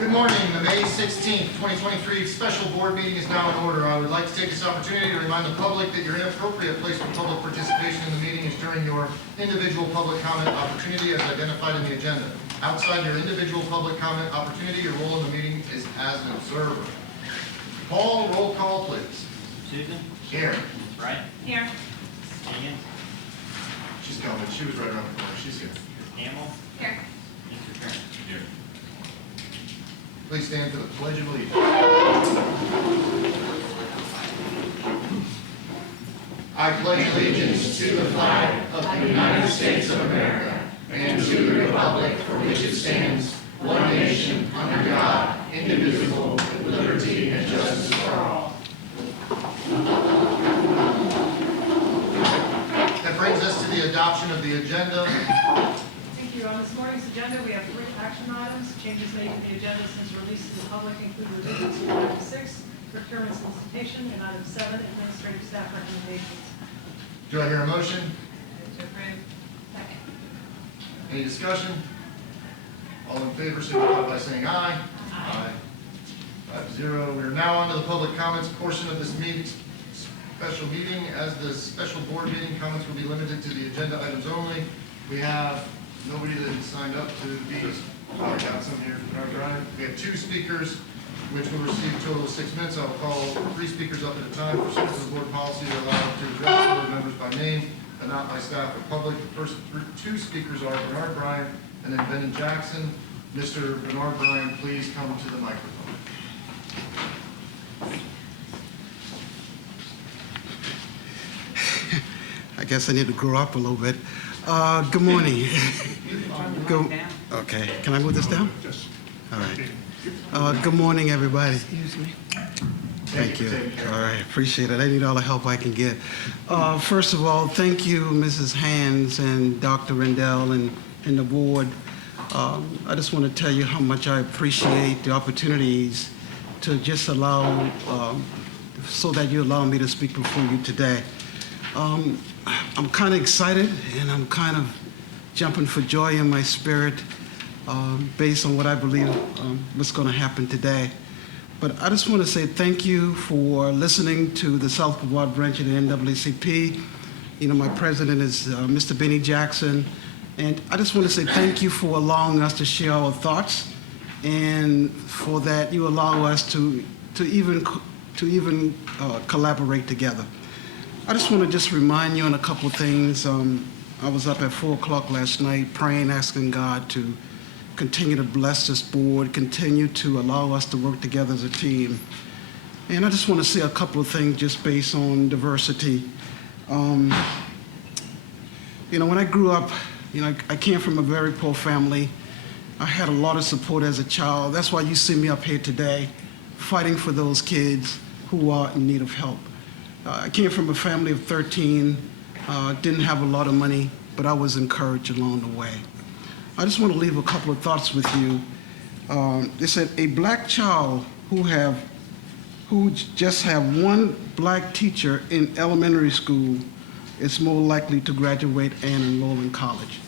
Good morning. The May 16th, 2023 special board meeting is now in order. I would like to take this opportunity to remind the public that your inappropriate place for public participation in the meeting is during your individual public comment opportunity as identified in the agenda. Outside your individual public comment opportunity, your role in the meeting is as an observer. Paul, roll call, please. Susan? Here. Right? Here. Ian? She's coming. She was right around the corner. She's here. Campbell? Here. Mr. Kern? Here. Please stand for the Pledge of Allegiance. I pledge allegiance to the flag of the United States of America and to the republic for which it stands, one nation, under God, indivisible, with liberty and justice for all. That brings us to the adoption of the agenda. Thank you. On this morning's agenda, we have 3 action items. Changes made to the agenda since release to the public include revisions to item 6, procurement solicitation, and item 7, administrative staff recommendations. Do I hear a motion? Move to approve. Second. Any discussion? All in favor, signify by saying aye. Aye. 5-0. We are now on to the public comments portion of this meeting, special meeting. As the special board meeting, comments will be limited to the agenda items only. We have nobody that has signed up to be, I got some here, Brian. We have 2 speakers, which will receive a total of 6 minutes. I'll call 3 speakers up at a time. Pursuant to the board policy, they allow to address board members by name, but not by staff or public. The first 2 speakers are Bernard Bryan and then Benny Jackson. Mr. Bernard Bryan, please come to the microphone. I guess I need to grow up a little bit. Good morning. Okay, can I move this down? All right. Good morning, everybody. Excuse me. Thank you. All right, appreciate it. I need all the help I can get. First of all, thank you, Mrs. Hands and Dr. Rendell and the board. I just want to tell you how much I appreciate the opportunities to just allow, so that you allow me to speak before you today. I'm kind of excited and I'm kind of jumping for joy in my spirit based on what I believe what's going to happen today. But I just want to say thank you for listening to the South Brevard branch of the NAACP. You know, my president is Mr. Benny Jackson. And I just want to say thank you for allowing us to share our thoughts and for that you allow us to even collaborate together. I just want to just remind you on a couple of things. I was up at 4 o'clock last night praying, asking God to continue to bless this board, continue to allow us to work together as a team. And I just want to say a couple of things just based on diversity. You know, when I grew up, you know, I came from a very poor family. I had a lot of support as a child. That's why you see me up here today, fighting for those kids who are in need of help. I came from a family of 13, didn't have a lot of money, but I was encouraged along the way. I just want to leave a couple of thoughts with you. They said a black child who just have one black teacher in elementary school is more likely to graduate and enroll in college.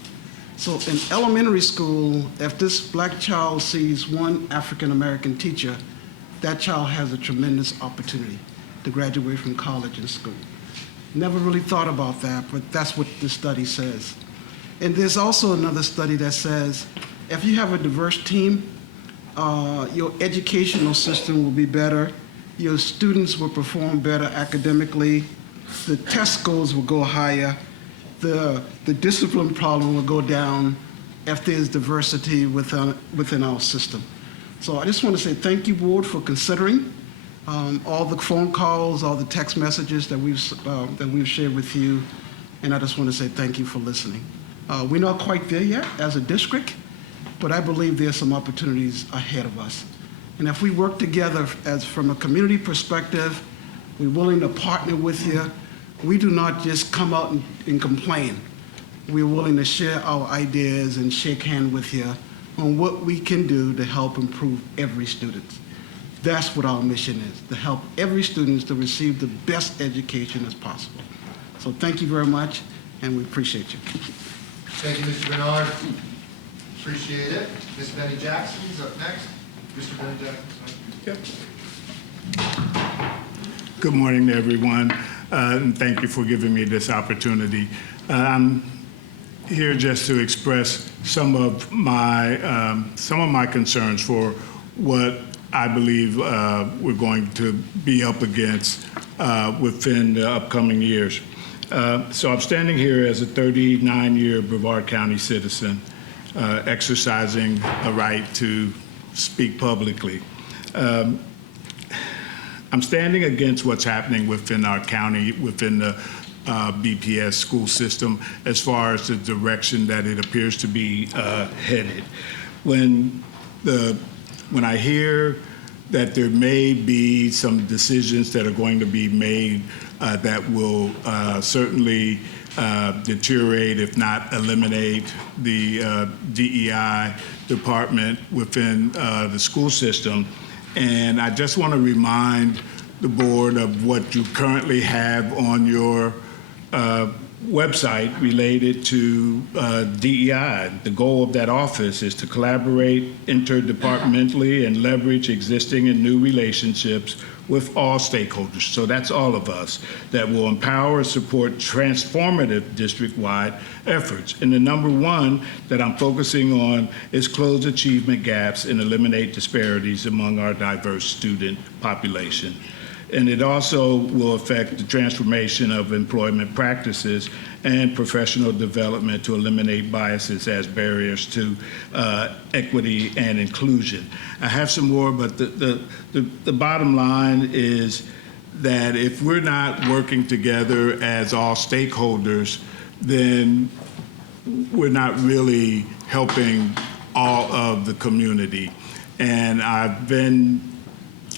So in elementary school, if this black child sees one African-American teacher, that child has a tremendous opportunity to graduate from college and school. Never really thought about that, but that's what the study says. And there's also another study that says if you have a diverse team, your educational system will be better, your students will perform better academically, the test scores will go higher, the discipline problem will go down if there's diversity within our system. So I just want to say thank you, board, for considering all the phone calls, all the text messages that we've shared with you, and I just want to say thank you for listening. We're not quite there yet as a district, but I believe there's some opportunities ahead of us. And if we work together from a community perspective, we're willing to partner with you. We do not just come out and complain. We're willing to share our ideas and shake hands with you on what we can do to help improve every student. That's what our mission is, to help every student to receive the best education as possible. So thank you very much, and we appreciate you. Thank you, Mr. Bernard. Appreciate it. Ms. Benny Jackson is up next. Mr. Benedict? Yep. Good morning to everyone, and thank you for giving me this opportunity. I'm here just to express some of my concerns for what I believe we're going to be up against within the upcoming years. So I'm standing here as a 39-year Brevard County citizen, exercising a right to speak publicly. I'm standing against what's happening within our county, within the BPS school system, as far as the direction that it appears to be headed. When I hear that there may be some decisions that are going to be made that will certainly deteriorate, if not eliminate, the DEI department within the school system. And I just want to remind the board of what you currently have on your website related to DEI. The goal of that office is to collaborate interdepartmentally and leverage existing and new relationships with all stakeholders. So that's all of us that will empower and support transformative district-wide efforts. And the number one that I'm focusing on is close achievement gaps and eliminate disparities among our diverse student population. And it also will affect the transformation of employment practices and professional development to eliminate biases as barriers to equity and inclusion. I have some more, but the bottom line is that if we're not working together as all stakeholders, then we're not really helping all of the community. And I've been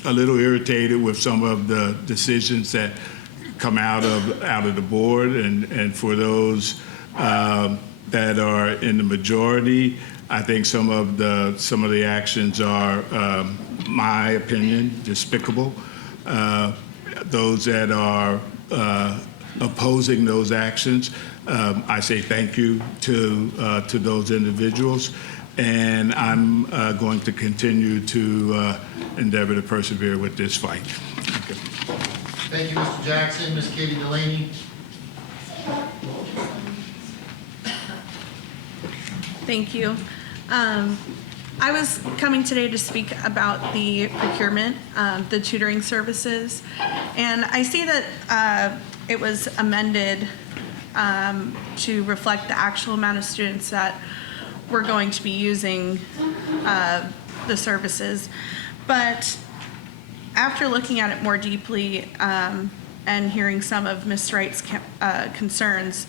a little irritated with some of the decisions that come out of the board, and for those that are in the majority, I think some of the actions are, my opinion, despicable. Those that are opposing those actions, I say thank you to those individuals. And I'm going to continue to endeavor to persevere with this fight. Thank you, Mr. Jackson. Ms. Katie Delaney? Thank you. I was coming today to speak about the procurement, the tutoring services. And I see that it was amended to reflect the actual amount of students that we're going to be using the services. But after looking at it more deeply and hearing some of Ms. Wright's concerns,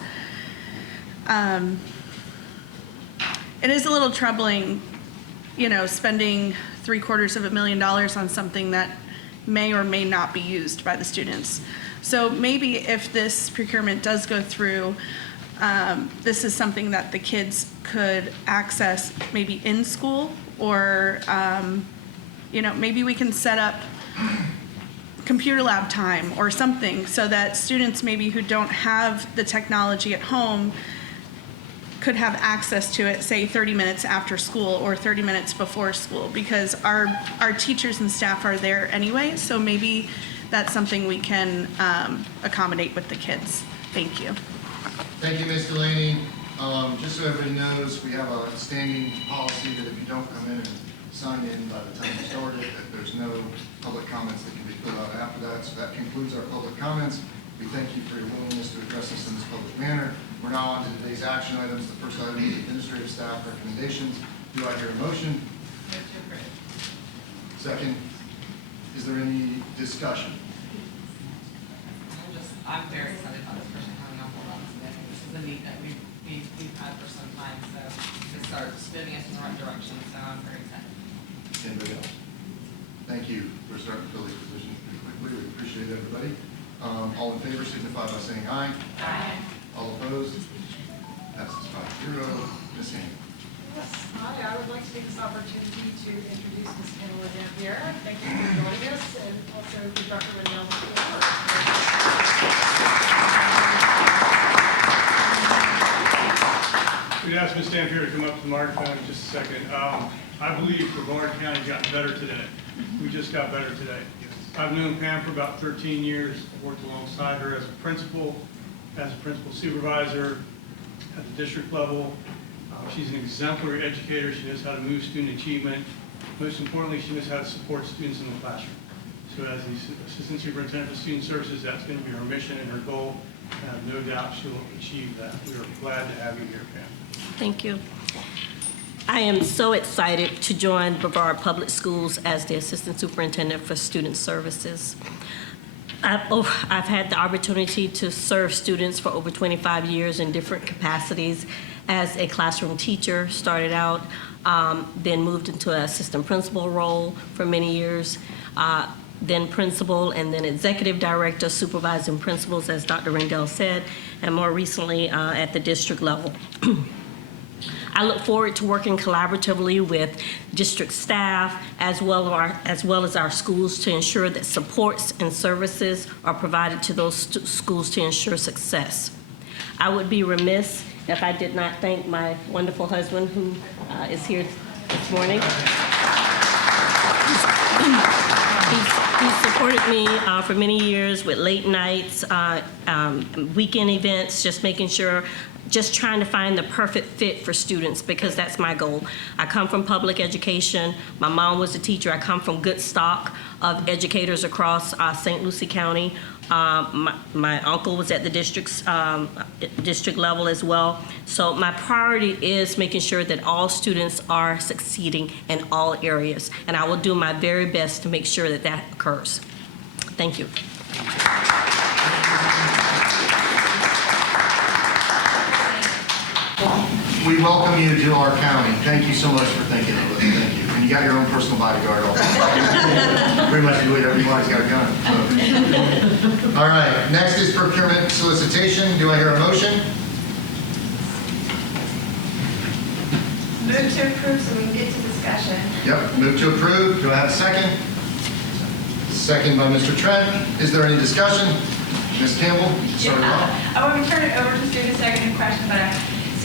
it is a little troubling, spending $750,000 on something that may or may not be used by the students. So maybe if this procurement does go through, this is something that the kids could access maybe in school, or maybe we can set up computer lab time or something so that students maybe who don't have the technology at home could have access to it, say 30 minutes after school or 30 minutes before school, because our teachers and staff are there anyway, so maybe that's something we can accommodate with the kids. Thank you. Thank you, Ms. Delaney. Just so everybody knows, we have a standing policy that if you don't come in and sign in by the time you started, that there's no public comments that can be filled out after that. So that concludes our public comments. We thank you for your willingness to address us in this public manner. We're now on to today's action items. The first item is administrative staff recommendations. Do I hear a motion? Second. Is there any discussion? I'm very excited about this person coming up with us today. This is a need that we've had for some time, so to start spinning us in the right direction, so I'm very excited. Anybody else? Thank you for starting to fill these positions pretty quickly. We appreciate everybody. All in favor signify by saying aye. Aye. All opposed? Passes 5-0. Ms. Haynes. Yes, hi, I would like to take this opportunity to introduce Ms. Pamela Dampier. Thank you for joining us, and also Dr. Liddell. We'd ask Ms. Dampier to come up to the microphone in just a second. I believe Brevard County got better today. We just got better today. I've known Pam for about 13 years. I've worked alongside her as a principal supervisor at the district level. She's an exemplary educator. She knows how to move student achievement. Most importantly, she knows how to support students in the classroom. So as the Assistant Superintendent for Student Services, that's going to be her mission and her goal, and I have no doubt she'll achieve that. We are glad to have you here, Pam. Thank you. I am so excited to join Brevard Public Schools as the Assistant Superintendent for Student Services. I've had the opportunity to serve students for over 25 years in different capacities as a classroom teacher, started out, then moved into an assistant principal role for many years, then principal, and then executive director, supervising principals, as Dr. Ringdale said, and more recently at the district level. I look forward to working collaboratively with district staff as well as our schools to ensure that supports and services are provided to those schools to ensure success. I would be remiss if I did not thank my wonderful husband who is here this morning. He's supported me for many years with late nights, weekend events, just trying to find the perfect fit for students, because that's my goal. I come from public education. My mom was a teacher. I come from good stock of educators across St. Lucie County. My uncle was at the district level as well. So my priority is making sure that all students are succeeding in all areas, and I will do my very best to make sure that that occurs. Thank you. We welcome you to our county. Thank you so much for thinking of us. Thank you. And you got your own personal bodyguard also. Pretty much do whatever you want. He's got a gun. So. All right. Next is procurement solicitation. Do I hear a motion? Move to approve so we can get to discussion. Yep. Move to approve. Do I have a second? Second by Mr. Trent. Is there any discussion? Ms. Campbell, start it off. I want to turn it over to Sue to second question, but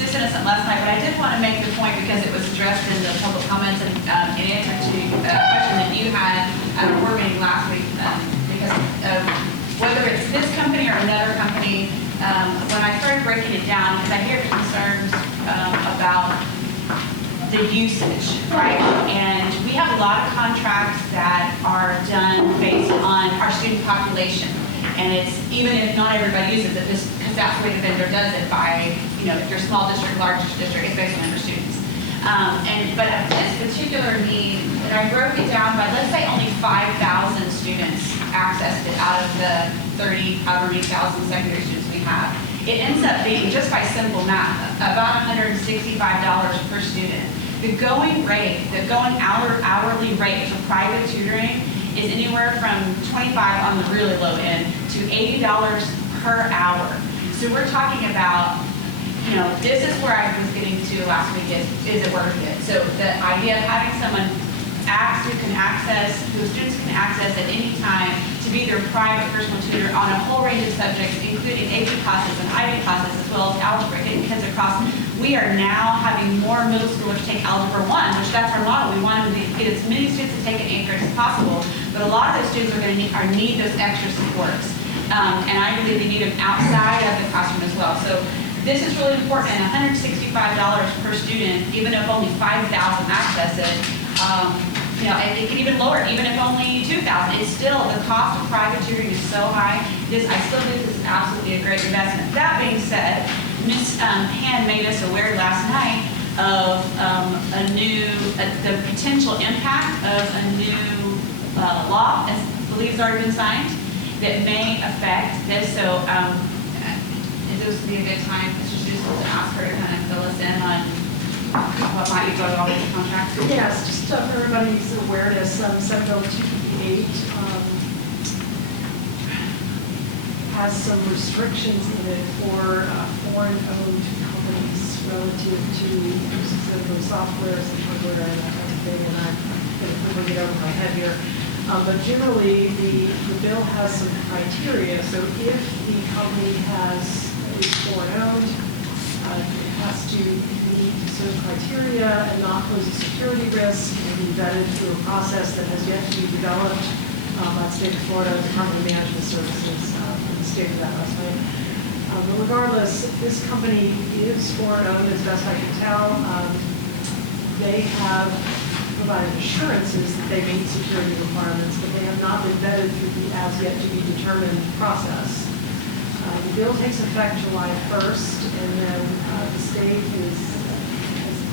Susan sent last night, but I did want to make the point because it was addressed in the public comments and in answer to a question that you had at a board meeting last week, because of whether it's this company or another company. When I started breaking it down, because I hear concerns about the usage, right? And we have a lot of contracts that are done based on our student population. And it's, even if not everybody uses it, just because that's the way the vendor does it by, if you're small district, large district, it's based on number of students. But this particular need, and I broke it down by, let's say only 5,000 students accessed it out of the 30, however many thousand secondary students we have. It ends up being, just by simple math, about $165 per student. The going rate, the going hourly rate for private tutoring is anywhere from 25 on the really low end to $80 per hour. So we're talking about, this is where I was getting to last week is it worth it? So the idea of having someone who students can access at any time to be their private personal tutor on a whole range of subjects, including AP classes and IB classes, as well as algebra, getting kids across. We are now having more middle schoolers take Algebra 1, which that's our model. We want to get as many students to take an anchor as possible, but a lot of those students are going to need those extra supports. And I believe they need them outside of the classroom as well. So this is really important, and $165 per student, even if only 5,000 access it, and it can even lower, even if only 2,000. It's still, the cost of private tutoring is so high. I still think this is absolutely a great investment. That being said, Ms. Han made us aware last night of the potential impact of a new law, I believe it's already been signed, that may affect this. So this would be a good time, Mr. Susan, to ask her to kind of fill us in on what might go along with the contract. Yes, just for everybody's awareness, Senate Bill 258 has some restrictions in it for foreign-owned companies relative to specifically software and hardware and that kind of thing, and I'm going to bring it over my head here. But generally, the bill has some criteria. So if the company is foreign-owned, it has to meet meet certain criteria and not pose a security risk and be vetted through a process that has yet to be developed by the state of Florida Department of Management Services. We stated that last night. But regardless, this company is foreign-owned, as best I can tell. They have provided assurances that they meet security requirements, but they have not been vetted through the as-yet-to-be-determined process. The bill takes effect July 1st, and then the state has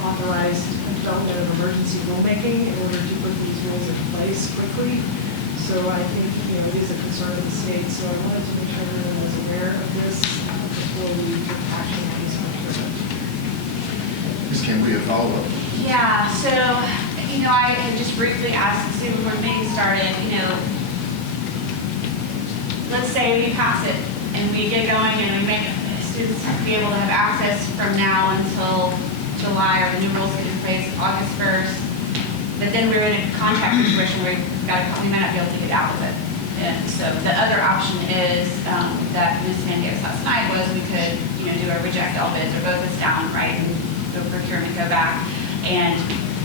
authorized development of emergency rulemaking in order to put these rules in place quickly. So I think, it is a concern of the state, so I wanted to make sure everyone was aware of this before we took action on this one. Ms. Kim, we have follow-up. Yeah, so, I had just briefly asked the student board meeting started, let's say we pass it and we get going and we make students be able to have access from now until July, or the new rules get in place August 1st. But then we're in a contract situation where we might not be able to get out of it. And so the other option is that Ms. Van gave us last night was we could, do a reject all bids or vote this down, right, and the procurement go back and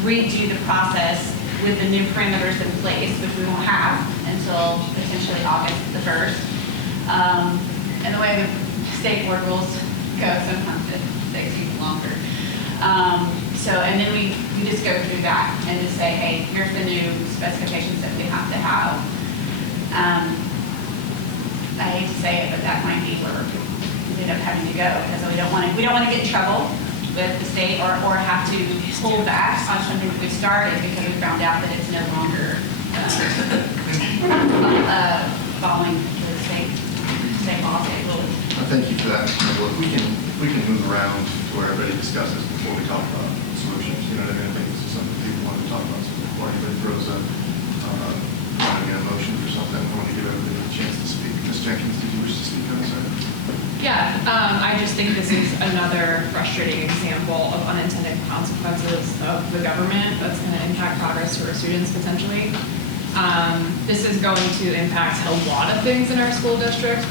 redo the process with the new parameters in place, which we won't have until potentially August the 1st. And the way the state board rules go, sometimes it takes even longer. And then we just go through that and just say, hey, here's the new specifications that we have to have. I hate to say it, but that might be where we end up having to go, because we don't want to get in trouble with the state or have to pull back on something that we started because we found out that it's no longer following the state law, state rules. Thank you for that. Look, we can move around to where everybody discusses before we talk about solutions. You know what I mean? I think this is something people want to talk about. So before anybody throws a motion or something, I want to give everybody a chance to speak. Ms. Jenkins, did you wish to speak on this item? Yeah, I just think this is another frustrating example of unintended consequences of the government that's going to impact progress to our students potentially. This is going to impact a lot of things in our school district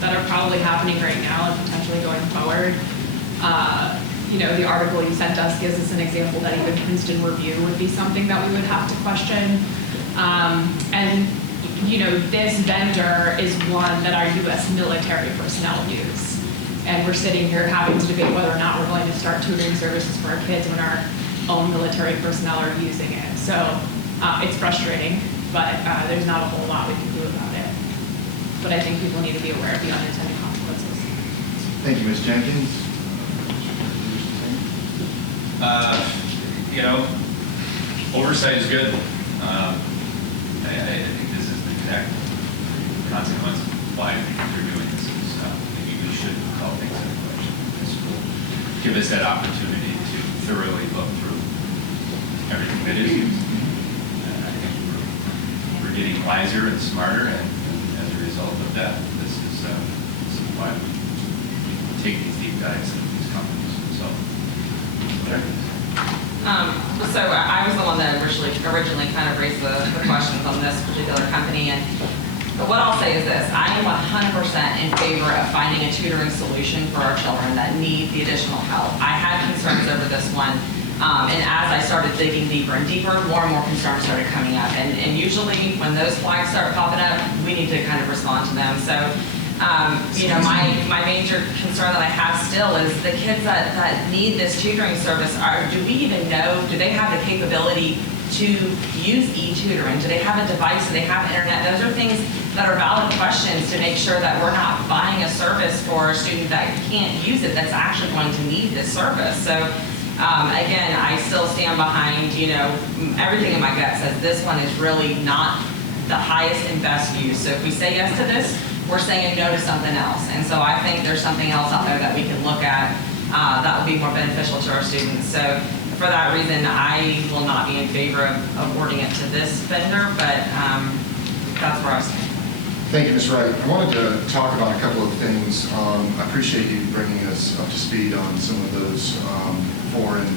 that are probably happening right now and potentially going forward. The article you sent us gives us an example that even Princeton Review would be something that we would have to question. This vendor is one that our U.S. military personnel use. And we're sitting here having to debate whether or not we're going to start tutoring services for our kids when our own military personnel are using it. So it's frustrating, but there's not a whole lot we can do about it. But I think people need to be aware of the unintended consequences. Thank you, Ms. Jenkins. Oversight is good. I think this is the exact consequence of why I think they're doing this. Is maybe we should call things into question. This will give us that opportunity to thoroughly look through everything that is used. I think we're getting wiser and smarter, and as a result of that, this is why we take these deep dives into these companies. So, So I was the one that originally kind of raised the questions on this particular company, and what I'll say is this: I am 100% in favor of finding a tutoring solution for our children that need the additional help. I had concerns over this one, and as I started digging deeper and deeper, more and more concerns started coming up, and usually when those flags start popping up, we need to kind of respond to them. So my major concern that I have still is the kids that need this tutoring service, do we even know, do they have the capability to use e-tutoring? Do they have a device? Do they have internet? Those are things that are valid questions to make sure that we're not buying a service for a student that can't use it, that's actually going to need this service. So again, I still stand behind, everything in my gut says this one is really not the highest and best use. So if we say yes to this, we're saying no to something else. And so I think there's something else out there that we can look at that would be more beneficial to our students. So for that reason, I will not be in favor of awarding it to this vendor, but that's where I stand. Thank you, Ms. Wright. I wanted to talk about a couple of things. I appreciate you bringing us up to speed on some of those foreign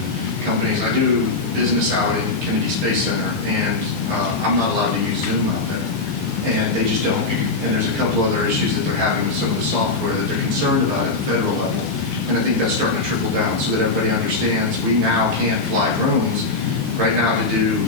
companies. I do business out in Kennedy Space Center, and I'm not allowed to use Zoom out there. And they just don't. And there's a couple other issues that they're having with some of the software that they're concerned about at the federal level. And I think that's starting to trickle down so that everybody understands we now can't fly drones right now to do,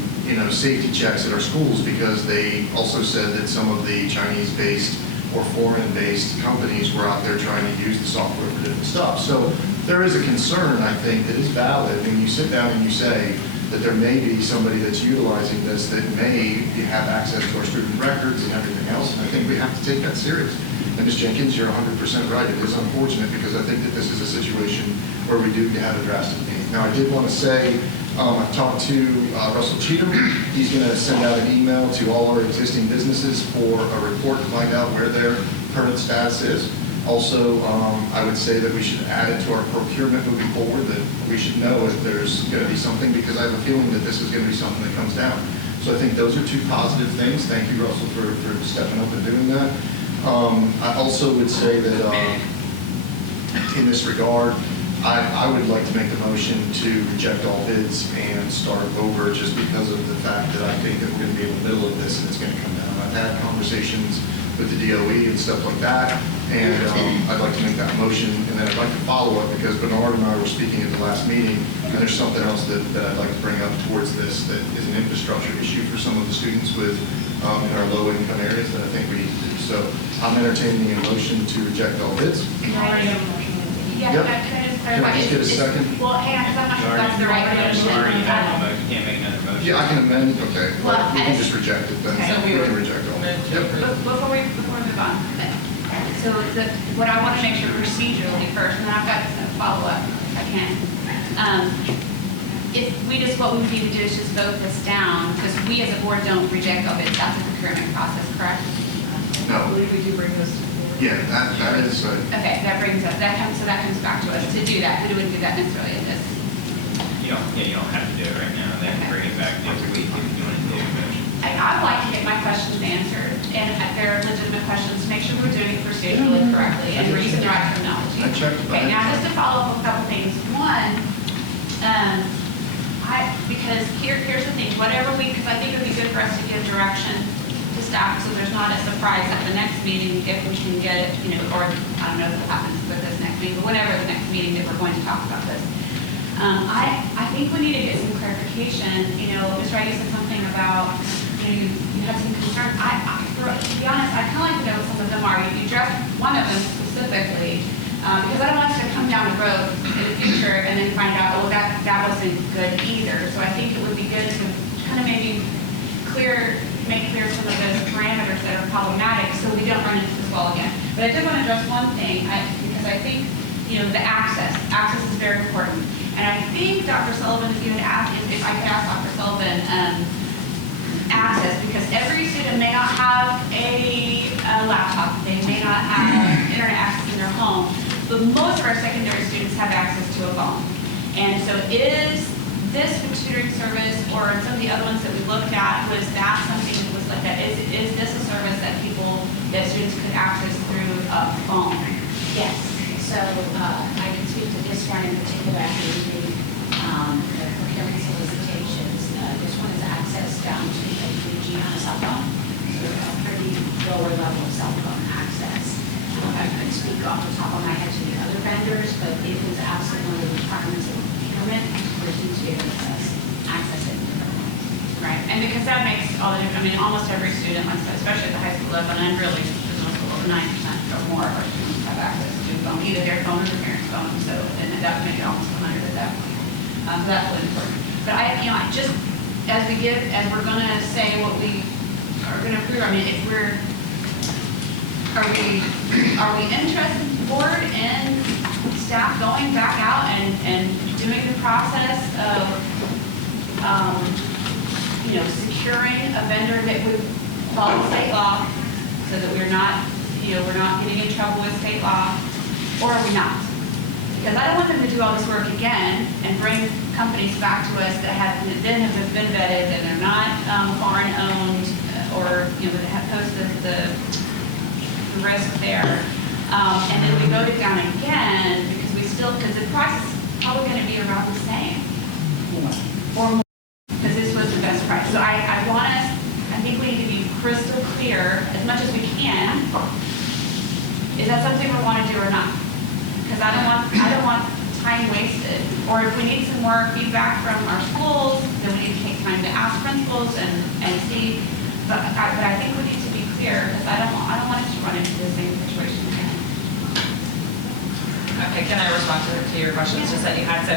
safety checks at our schools because they also said that some of the Chinese-based or foreign-based companies were out there trying to use the software for different stuff. So there is a concern, I think, that is valid when you sit down and you say that there may be somebody that's utilizing this that may have access to our student records and everything else, and I think we have to take that serious. And Ms. Jenkins, you're 100% right. It is unfortunate because I think that this is a situation where we do have a drastic need. Now, I did want to say, I've talked to Russell Cheatham. He's going to send out an email to all our existing businesses for a report to find out where their current status is. Also, I would say that we should add it to our procurement moving forward, that we should know if there's going to be something, because I have a feeling that this is going to be something that comes down. So I think those are two positive things. Thank you, Russell, for stepping up and doing that. I also would say that in this regard, I would like to make the motion to reject all bids and start over just because of the fact that I think that we're going to be in the middle of this and it's going to come down. I've had conversations with the DOE and stuff like that, and I'd like to make that motion, and then I'd like to follow up because Bernard and I were speaking at the last meeting, and there's something else that I'd like to bring up towards this that is an infrastructure issue for some of the students with in our low-income areas that I think we need to do. So I'm entertaining a motion to reject all bids. Can I Yep. can I just clarify? Can I just get a second? Well, hang on, because I'm not sure if that's the right motion. You already have a motion, you can't make another motion. Yeah, I can amend, okay. Well, We can just reject it then. Okay. So We can reject all. Yep. Before we move on, so what I want to make sure procedurally first, and then I've got a follow-up if I can. What we would need to do is just vote this down, because we as a board don't reject all bids. That's a procurement process, correct? I No, believe we do bring this to the board. yeah, that is, Okay, that comes back to us to do that. We wouldn't do that necessarily in this. You don't have to do it right now, then bring it back next week if you want to do a motion. I'd like to get my questions answered, and if they're legitimate questions, make sure we're doing it procedurally correctly and we're using the right terminology. I checked. Okay, now just to follow up a couple things. One, because here's the thing, because I think it would be good for us to give direction to staff so there's not a surprise at the next meeting if we can get it, or I don't know if it happens with this next meeting, but whenever the next meeting that we're going to talk about this. I think we need to get some clarification. Ms. Wright, you said something about, you have some concerns. To be honest, I kind of like to know what some of them are. You addressed one of them specifically, because I don't want us to come down the road in the future and then find out, oh, that wasn't good either. So I think it would be good to kind of maybe make clear some of those parameters that are problematic so we don't run into this wall again. But I did want to address one thing, because I think, the access. Access is very important. And I think Dr. Sullivan, if you would ask, if I could ask Dr. Sullivan, access, because every student may not have a laptop, they may not have internet access in their home, but most of our secondary students have access to a phone. And so is this tutoring service or some of the other ones that we looked at, was that something that was looked at? Is this a service that students could access through a phone? Yes, so I can speak to this one in particular after reading the procurement solicitations. This one is access down to a 3G on a cell phone, so a pretty lower level of cell phone access. I couldn't speak off the top of my head to the other vendors, but it was absolutely one of the requirements of procurement for teams to be able to access it. Right, and because that makes all the difference. I mean, almost every student, especially at the high school level, and really middle school, over 90% or more of our students have access to a phone, either their phone or their parents' phone. So, and that would make it almost 100 at that point. So that's really important. But I just as we're going to say what we are going to approve. I mean, are we interested, board and staff, going back out and doing the process of securing a vendor that would follow state law so that we're not getting in trouble with state law, or are we not? Because I don't want them to do all this work again and bring companies back to us that have been vetted and they're not foreign owned, or that have posted the risk there, and then we vote it down again because the price is probably going to be around the same or more, because this was the best price. So I think we need to be crystal clear as much as we can. Is that something we want to do or not? because I don't want time wasted. Or if we need some more feedback from our schools, then we need to take time to ask principals and see. But I think we need to be clear, because I don't want us to run into the same situation again. Okay, can I respond to your questions just that you had? So,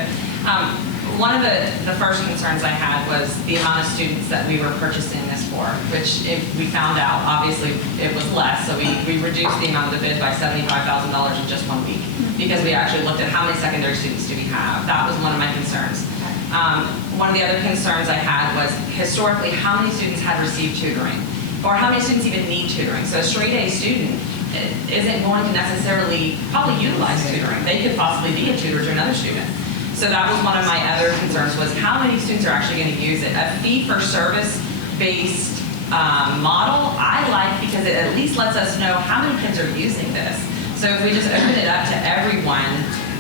one of the first concerns I had was the amount of students that we were purchasing this for, which if we found out, obviously it was less, so we reduced the amount of the bid by $75,000 in just 1 week, because we actually looked at how many secondary students do we have. That was one of my concerns. One of the other concerns I had was historically how many students had received tutoring, or how many students even need tutoring. So a straight A student isn't going to necessarily probably utilize tutoring. They could possibly be a tutor to another student. So that was one of my other concerns, was how many students are actually going to use it. A fee-for-service based model I like, because it at least lets us know how many kids are using this. So if we just open it up to everyone,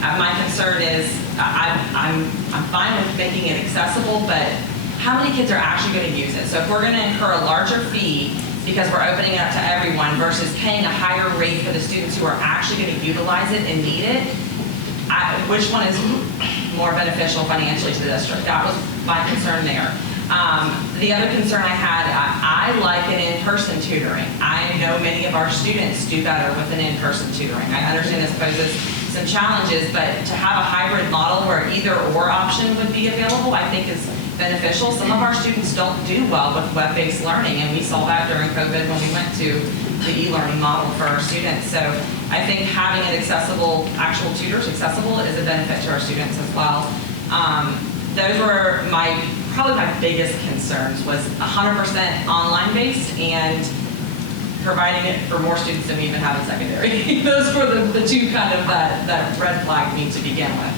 my concern is I'm fine with making it accessible, but how many kids are actually going to use it? So if we're going to incur a larger fee because we're opening it up to everyone versus paying a higher rate for the students who are actually going to utilize it and need it, which one is more beneficial financially to the district? That was my concern there. The other concern I had, I like an in-person tutoring. I know many of our students do better with an in-person tutoring. I understand this poses some challenges, but to have a hybrid model where either or option would be available, I think is beneficial. Some of our students don't do well with web-based learning, and we saw that during COVID when we went to the e-learning model for our students. So I think having it accessible, actual tutors accessible, is a benefit to our students as well. Those were probably my biggest concerns, was 100% online based and providing it for more students than we even have in secondary. Those were the two kind of that red flag me to begin with.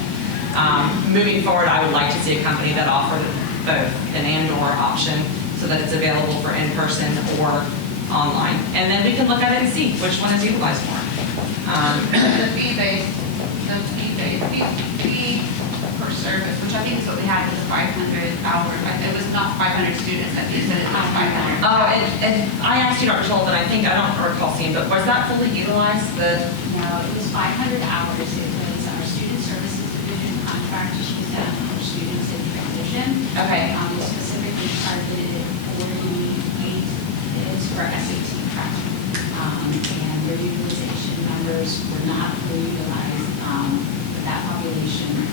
Moving forward, I would like to see a company that offered both an and/or option, so that it's available for in-person or online. And then we can look at it and see which one is utilized more. The fee per service, which I think is what we had, was 500 hours. It was not 500 students that used it, it's not 500. Oh, and I asked you, Dr. Toll, and I think, I don't recall seeing, but was that fully utilized? No, it was 500 hours. It was our student services division contract, which was done for students in transition. Okay. We specifically targeted 48 kids for SAT prep. And their utilization numbers were not fully utilized for that population.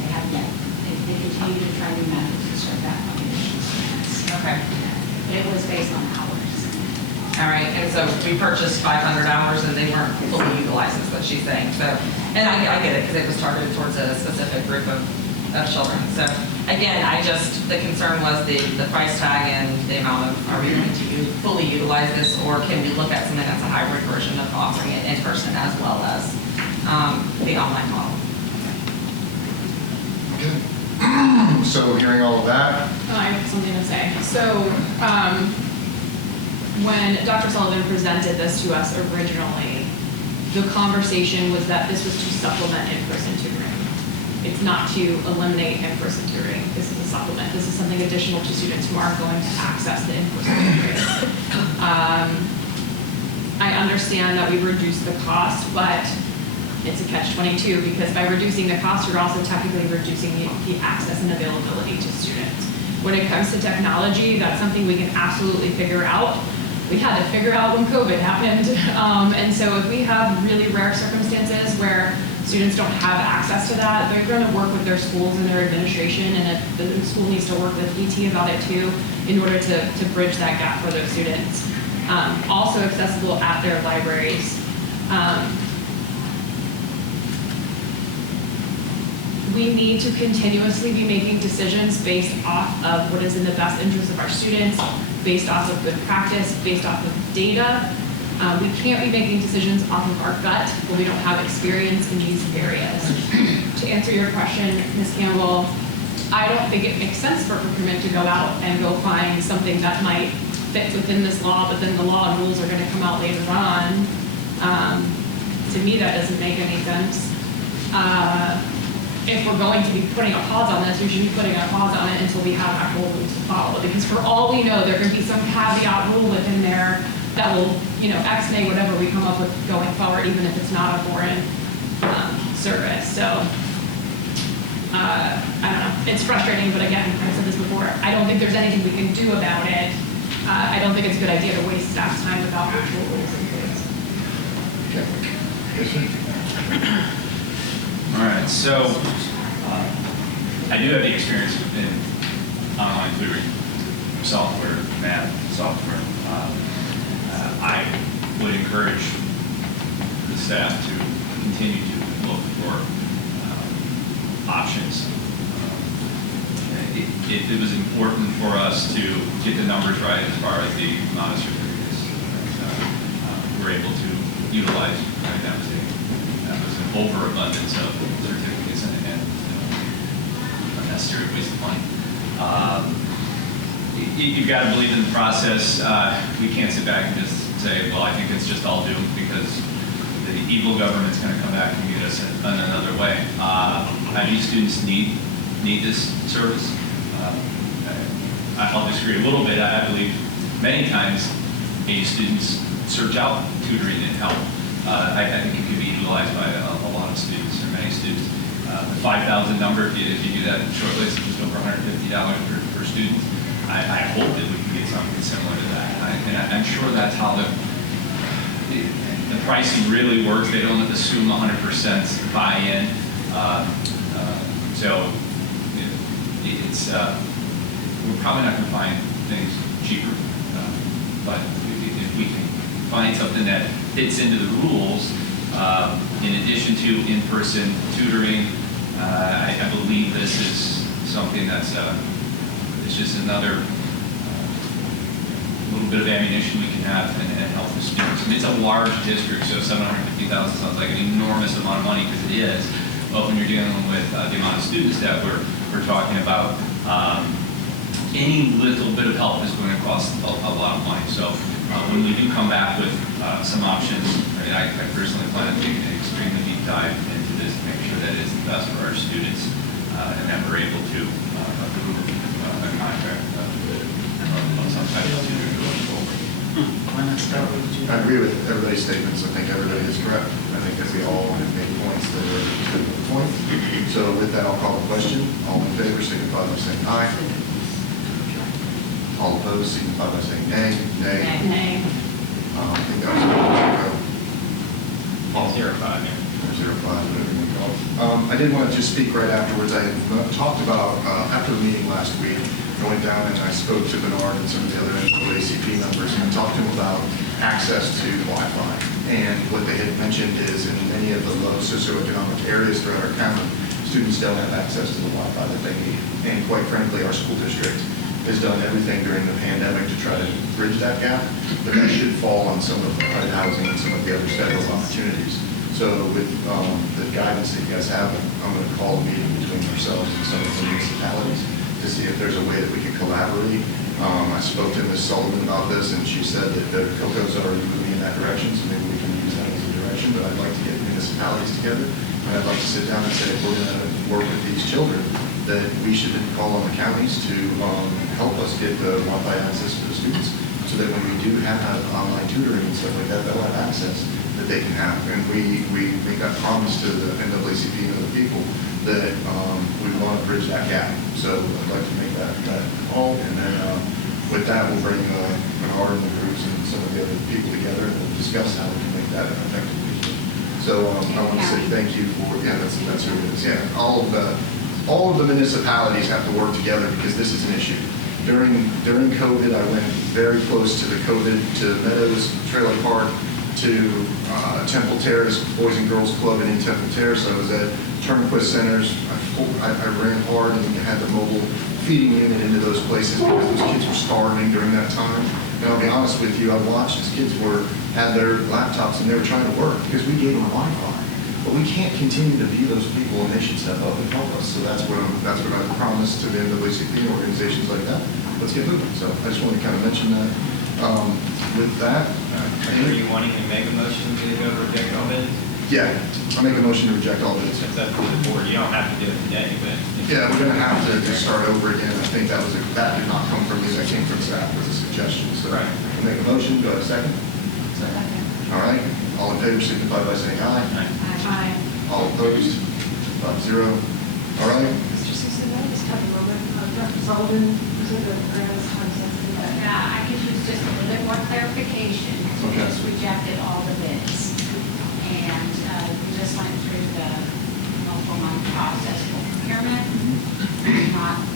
They have yet, they continue to try new methods to serve that population of students. Okay. But it was based on hours. All right, and so we purchased 500 hours and they weren't fully utilized, is what she's saying. So, and I get it, because it was targeted towards a specific group of children. So again, the concern was the price tag and the amount of, are we going to fully utilize this, or can we look at something that's a hybrid version of offering it in person as well as the online model? Okay. So hearing all of that, I have something to say. So when Dr. Sullivan presented this to us originally, the conversation was that this was to supplement in-person tutoring. It's not to eliminate in-person tutoring. This is a supplement. This is something additional to students who aren't going to access the in-person tutoring. I understand that we've reduced the cost, but it's a catch-22, because by reducing the cost, you're also technically reducing the access and availability to students. When it comes to technology, that's something we can absolutely figure out. We had to figure out when COVID happened. And so if we have really rare circumstances where students don't have access to that, they're going to work with their schools and their administration, and the school needs to work with ET about it too, in order to bridge that gap for those students. Also accessible at their libraries. We need to continuously be making decisions based off of what is in the best interest of our students, based off of good practice, based off of data. We can't be making decisions off of our gut when we don't have experience in these areas. To answer your question, Ms. Campbell, I don't think it makes sense for procurement to go out and go find something that might fit within this law, but then the law and rules are going to come out later on. To me, that doesn't make any sense. If we're going to be putting a pause on this, we should be putting a pause on it until we have actual rules to follow. Because for all we know, there could be some caveat rule within there that will, X may whatever we come up with going forward, even if it's not a foreign service. So I don't know. It's frustrating, but again, I said this before. I don't think there's anything we can do about it. I don't think it's a good idea to waste staff's time without actual rules in place. Okay. Yes, sir. All right, so I do have the experience in online tutoring, software, math, software. I would encourage the staff to continue to look for options. It was important for us to get the numbers right as far as the amount of certificates we're able to utilize. Right? That was an overabundance of certificates and unnecessary waste of money. You've got to believe in the process. We can't sit back and just say, well, I think it's just all doomed because the evil government's going to come back and get us in another way. IB students need this service. I'll disagree a little bit. I believe many times AU students search out tutoring and help. I think it can be utilized by a lot of students or many students. The 5,000 number, if you do that in short list, it's just over $150 per student. I hope that we can get something similar to that. And I'm sure that's how the pricing really works. They don't assume 100% buy-in. So it's we're probably not going to find things cheaper, but if we can find something that fits into the rules, in addition to in-person tutoring, I believe this is something that's it's just another little bit of ammunition we can have and help the students. And it's a large district, so $750,000 sounds like an enormous amount of money because it is. But when you're dealing with the amount of students that we're talking about, any little bit of help is going to cost a lot of money. So when we do come back with some options, I personally plan on taking an extremely deep dive into this to make sure that it's the best for our students and that we're able to approve a contract of some type of tutor going forward. I agree with everybody's statements. I think everybody is correct. I think that we all have made points that are good to the point. So with that, I'll call the question. All in favor, signify by saying aye. All opposed, signify by saying nay. Nay. Nay. I think that was 0. Paul? 0-5, yeah. 0-5, whatever you want to call it. I did want to just speak right afterwards. I had talked about, after the meeting last week, I went down and I spoke to Bernard and some of the other ACP members and talked to them about access to Wi-Fi. And what they had mentioned is in many of the low socioeconomic areas throughout our county, students don't have access to the Wi-Fi that they need. And quite frankly, our school district has done everything during the pandemic to try to bridge that gap, but that should fall on some of the HUD housing and some of the other federal opportunities. So with the guidance that you guys have, I'm going to call a meeting between ourselves and some of the municipalities to see if there's a way that we can collaborate. I spoke to Ms. Sullivan about this, and she said that the COCO's already moving in that direction, so maybe we can use that as a direction, but I'd like to get municipalities together, and I'd like to sit down and say, if we're going to work with these children, that we should call on the counties to help us get the Wi-Fi access for the students, so that when we do have online tutoring and stuff like that, they'll have access that they can have. And we got promised to the NAACP and other people that we want to bridge that gap. So I'd like to make that call, and then with that, we'll bring Bernard and the groups and some of the other people together, and we'll discuss how we can make that effective. So I want to say thank you for, that's who it is. Yeah, all of the municipalities have to work together because this is an issue. During COVID, I went very close to the COVID, to Meadows Trailer Park, to Temple Terrace Boys and Girls Club, and in Temple Terrace, I was at Turnquist Centers. I ran hard and had the mobile feeding unit into those places because those kids were starving during that time. And I'll be honest with you, I watched as kids had their laptops and they were trying to work because we gave them Wi-Fi. But we can't continue to be those people, and they should step up and help us. So that's what I've promised to the NAACP and organizations like that. Let's get moving. So I just wanted to kind of mention that. With that, Are you wanting to make a motion to go reject all bids? yeah, I'll make a motion to reject all bids. It's up to the board. You don't have to do it today, but. Yeah, we're going to have to just start over again. I think that did not come from me. That came from staff as a suggestion. So Right. I'll make a motion. Do I have a second? Second. All right. All in favor, signify by saying aye. Aye. All opposed? 5-0. All right. Mr. Susan, I just have a moment. Dr. Sullivan, presented a grant time sensitive. Yeah, I could use just a little bit more clarification. So we Okay. just rejected all the bids. And we just went through the multiple month process for procurement. Not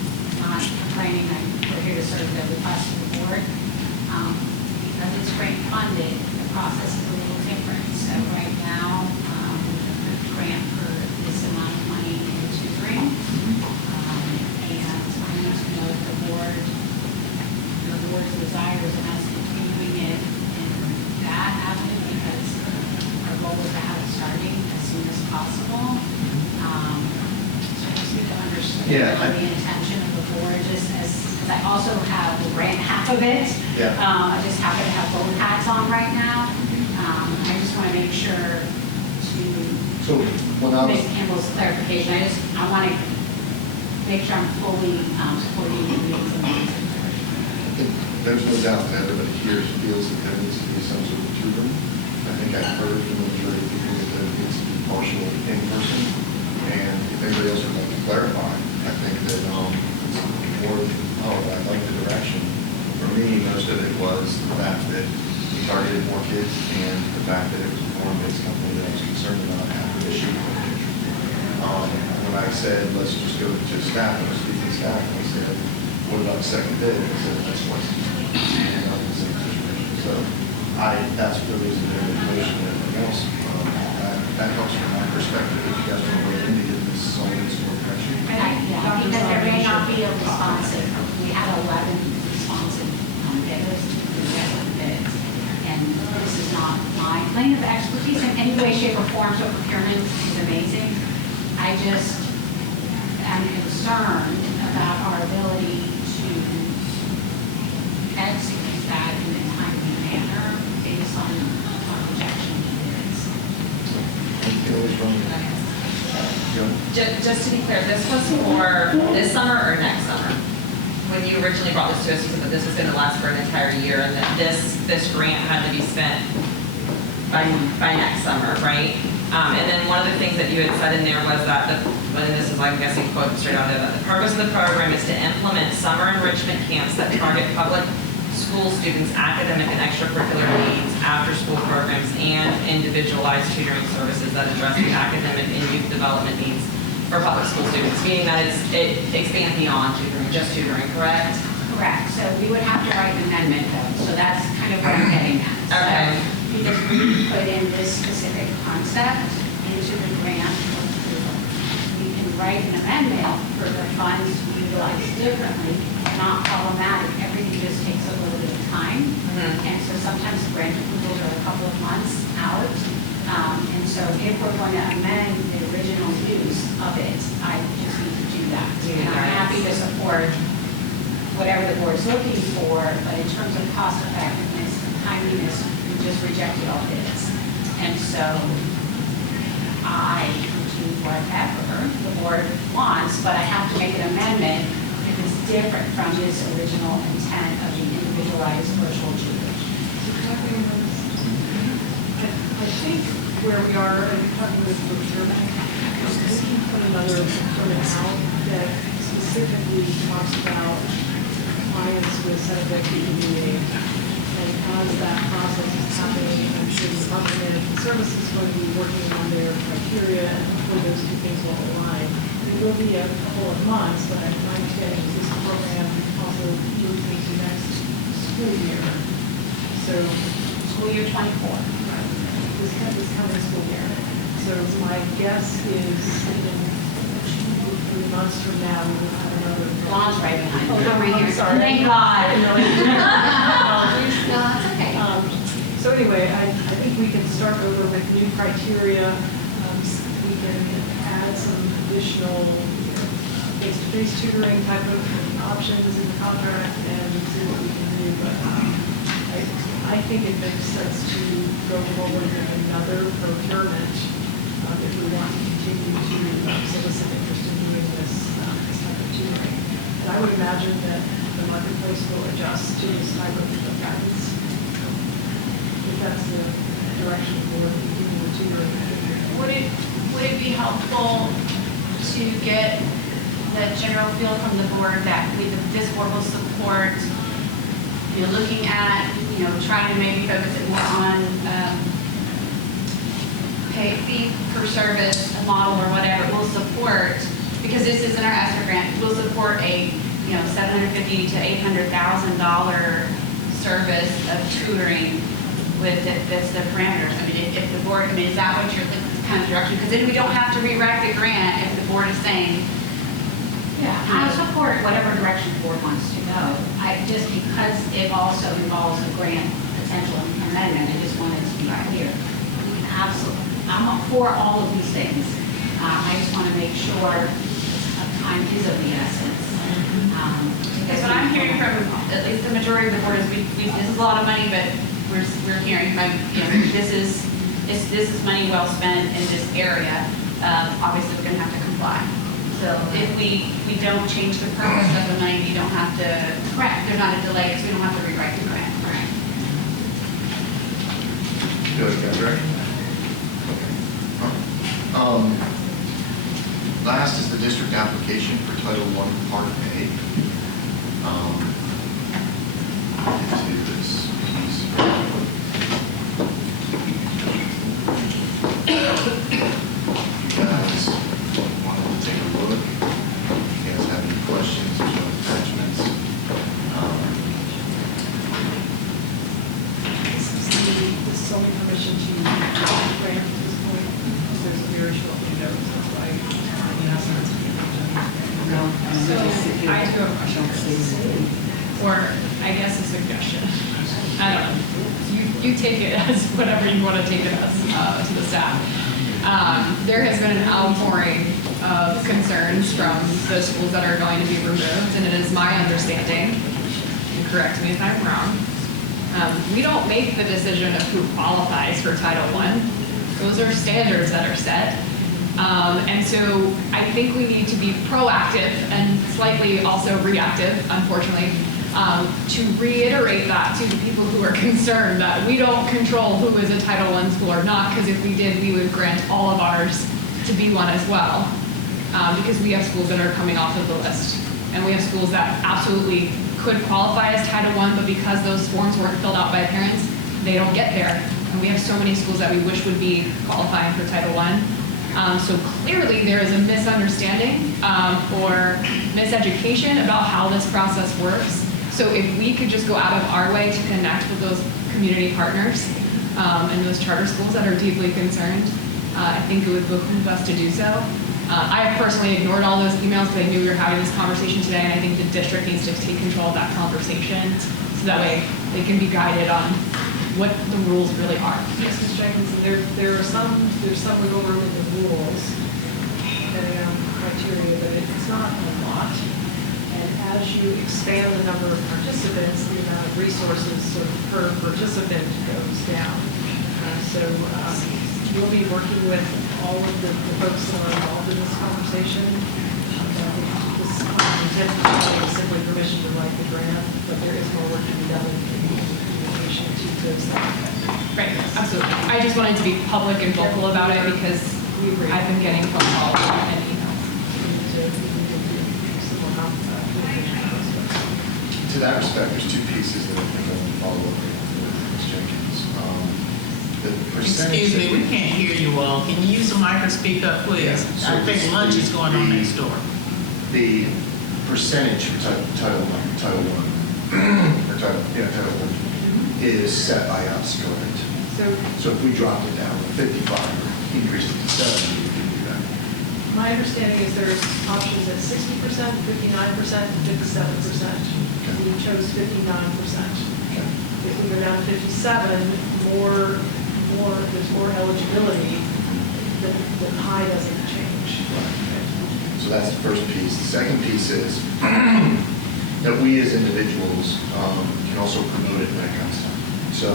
complaining, we're here to serve the request of the board. Because it's grant funded, the process is a little different. So right now, the grant for this amount of money in tutoring. And I need to know if the board's desires and us continuing it in that avenue, because our goal is to have it starting as soon as possible. So I just need to understand the intention of the board, just as, because I also have the grant half of it. Yeah. I just happen to have both hats on right now. I just want to make sure to So when I was, Ms. Campbell's clarification, I want to make sure I'm fully supporting the needs and wants of the board. there's no doubt that everybody here feels that there needs to be some sort of tutoring. I think I've heard from the majority of people that there needs to be partial in person. And if anybody else would like to clarify, I think that it's more than, I like the direction. For me, most of it was the fact that we targeted more kids and the fact that it was a foreign-based company that I was concerned about after the issue. When I said, let's just go to staff, I was speaking to staff, and I said, what about the second bid? I said, that's what's, and I was in the same situation. So that's the reason that the motion and everything else. That helps from my perspective. If you guys want to weigh in to give this solid support direction. Yeah, because there may not be a responsive. We had 11 responsive bidders, bids. And this is not my lane of expertise in any way, shape, or form, so procurement is amazing. I just am concerned about our ability to execute that in a timely manner based on our projection bids. Anything always wrong with that? Just to be clear, this was for this summer or next summer? When you originally brought this to us, you said that this was going to last for an entire year and that this grant had to be spent by next summer, right? And then one of the things that you had said in there was that, and this is, I'm guessing, quote straight out there, that the purpose of the program is to implement summer enrichment camps that target public school students' academic and extracurricular needs, after-school programs, and individualized tutoring services that address the academic and youth development needs for public school students, meaning that it expands beyond tutoring, just tutoring, correct? Correct. So we would have to write an amendment though. So that's kind of what I'm getting at. Okay. So because we put in this specific concept into the grant approval, we can write an amendment for the funds to be utilized differently, not problematic. Everything just takes a little bit of time. And so sometimes the grant approvals are a couple of months out. And so if we're going to amend the original use of it, I just need to do that. And I'm happy to support whatever the board's looking for, but in terms of cost effectiveness and timeliness, we just rejected all bids. And so I do whatever the board wants, but I have to make an amendment if it's different from this original intent of the individualized virtual tutor. I think where we are, and talking with procurement, is looking for another procurement out that specifically talks about compliance with Senate EDA. And as that process is happening, I'm sure the Department of Management Services is going to be working on their criteria, and hopefully those two things will align. It will be a couple of months, but my understanding is this program also moves into next school year. So, School year 24. this coming school year. So my guess is in 3 months from now, we will have another. Dawn's right behind me. Oh, Right I'm here. sorry. Thank God. Apologies. No, that's okay. So anyway, I think we can start over with new criteria. We can add some additional face-to-face tutoring type of options in the contract and see what we can do. But I think it makes sense to go forward with another procurement if we want to continue to solicit interest in doing this type of tutoring. And I would imagine that the marketplace will adjust to this type of guidance. If that's the direction for continuing tutoring. Would it would it be helpful to get the general feel from the board that this board will support, looking at, trying to maybe focus it more on pay fee per service model or whatever, will support, because this isn't our ESSER grant, will support a, $750,000 to $800,000 service of tutoring with that's the parameters. I mean, if the board, is that what you're kind of direction? Because then we don't have to rewrite the grant if the board is saying. Yeah, I support whatever direction the board wants to go. Just because it also involves a grant potential amendment, I just wanted to be clear. Absolutely, I'm for all of these things. I just want to make sure time is of the essence. Because what I'm hearing from at least the majority of the board is this is a lot of money, but we're hearing from, this is money well spent in this area. Obviously, we're going to have to comply. So if we don't change the purpose of the money, you don't have to, correct, there's not a delay because we don't have to rewrite the grant. Correct. Good, right? Okay. Last is the district application for Title I, Part A. Into this piece. You guys wanted to take a look. You guys have any questions or no attachments? This is only permission to grant at this point, because there's a very short window, so that's why you have some. So I do have a question, or I guess a suggestion. I don't know. You take it as whatever you want to take it as to the staff. There has been an outpouring of concerns from the schools that are going to be removed, and it is my understanding, and correct me if I'm wrong, we don't make the decision of who qualifies for Title I. Those are standards that are set. And so I think we need to be proactive and slightly also reactive, unfortunately, to reiterate that to the people who are concerned that we don't control who is a Title I school or not, because if we did, we would grant all of ours to be one as well, because we have schools that are coming off of the list. And we have schools that absolutely could qualify as Title I, but because those forms weren't filled out by parents, they don't get there. And we have so many schools that we wish would be qualifying for Title I. So clearly there is a misunderstanding or miseducation about how this process works. So if we could just go out of our way to connect with those community partners and those charter schools that are deeply concerned, I think it would behoove us to do so. I have personally ignored all those emails because I knew we were having this conversation today, and I think the district needs to take control of that conversation so that way they can be guided on what the rules really are. Yes, Ms. Jenkinson, there's some wiggle room in the rules, depending on criteria, but it's not a lot. And as you expand the number of participants, the amount of resources sort of per participant goes down. We'll be working with all of the folks that are involved in this conversation. This intent is simply permission to write the grant, but there is more work to be done in communication to those that. Right, absolutely. I just wanted to be public and vocal about it because I've been getting phone calls and emails. To that respect, there's two pieces that I think I want to follow up with Ms. Jenkins. The percentage. Excuse me, we can't hear you all. Can you use the mic or speak up, please? Yeah, I think lunch is going on next door. The percentage for Title I, Title I is set by us, correct? So if we dropped it down to 55, increased it to 70, we can do that. My understanding is there's options at 60%, 59%, 57%. We chose 59%. If we go down to 57, there's more eligibility, the high doesn't change. So that's the first piece. The second piece is that we as individuals can also promote it when it comes time. So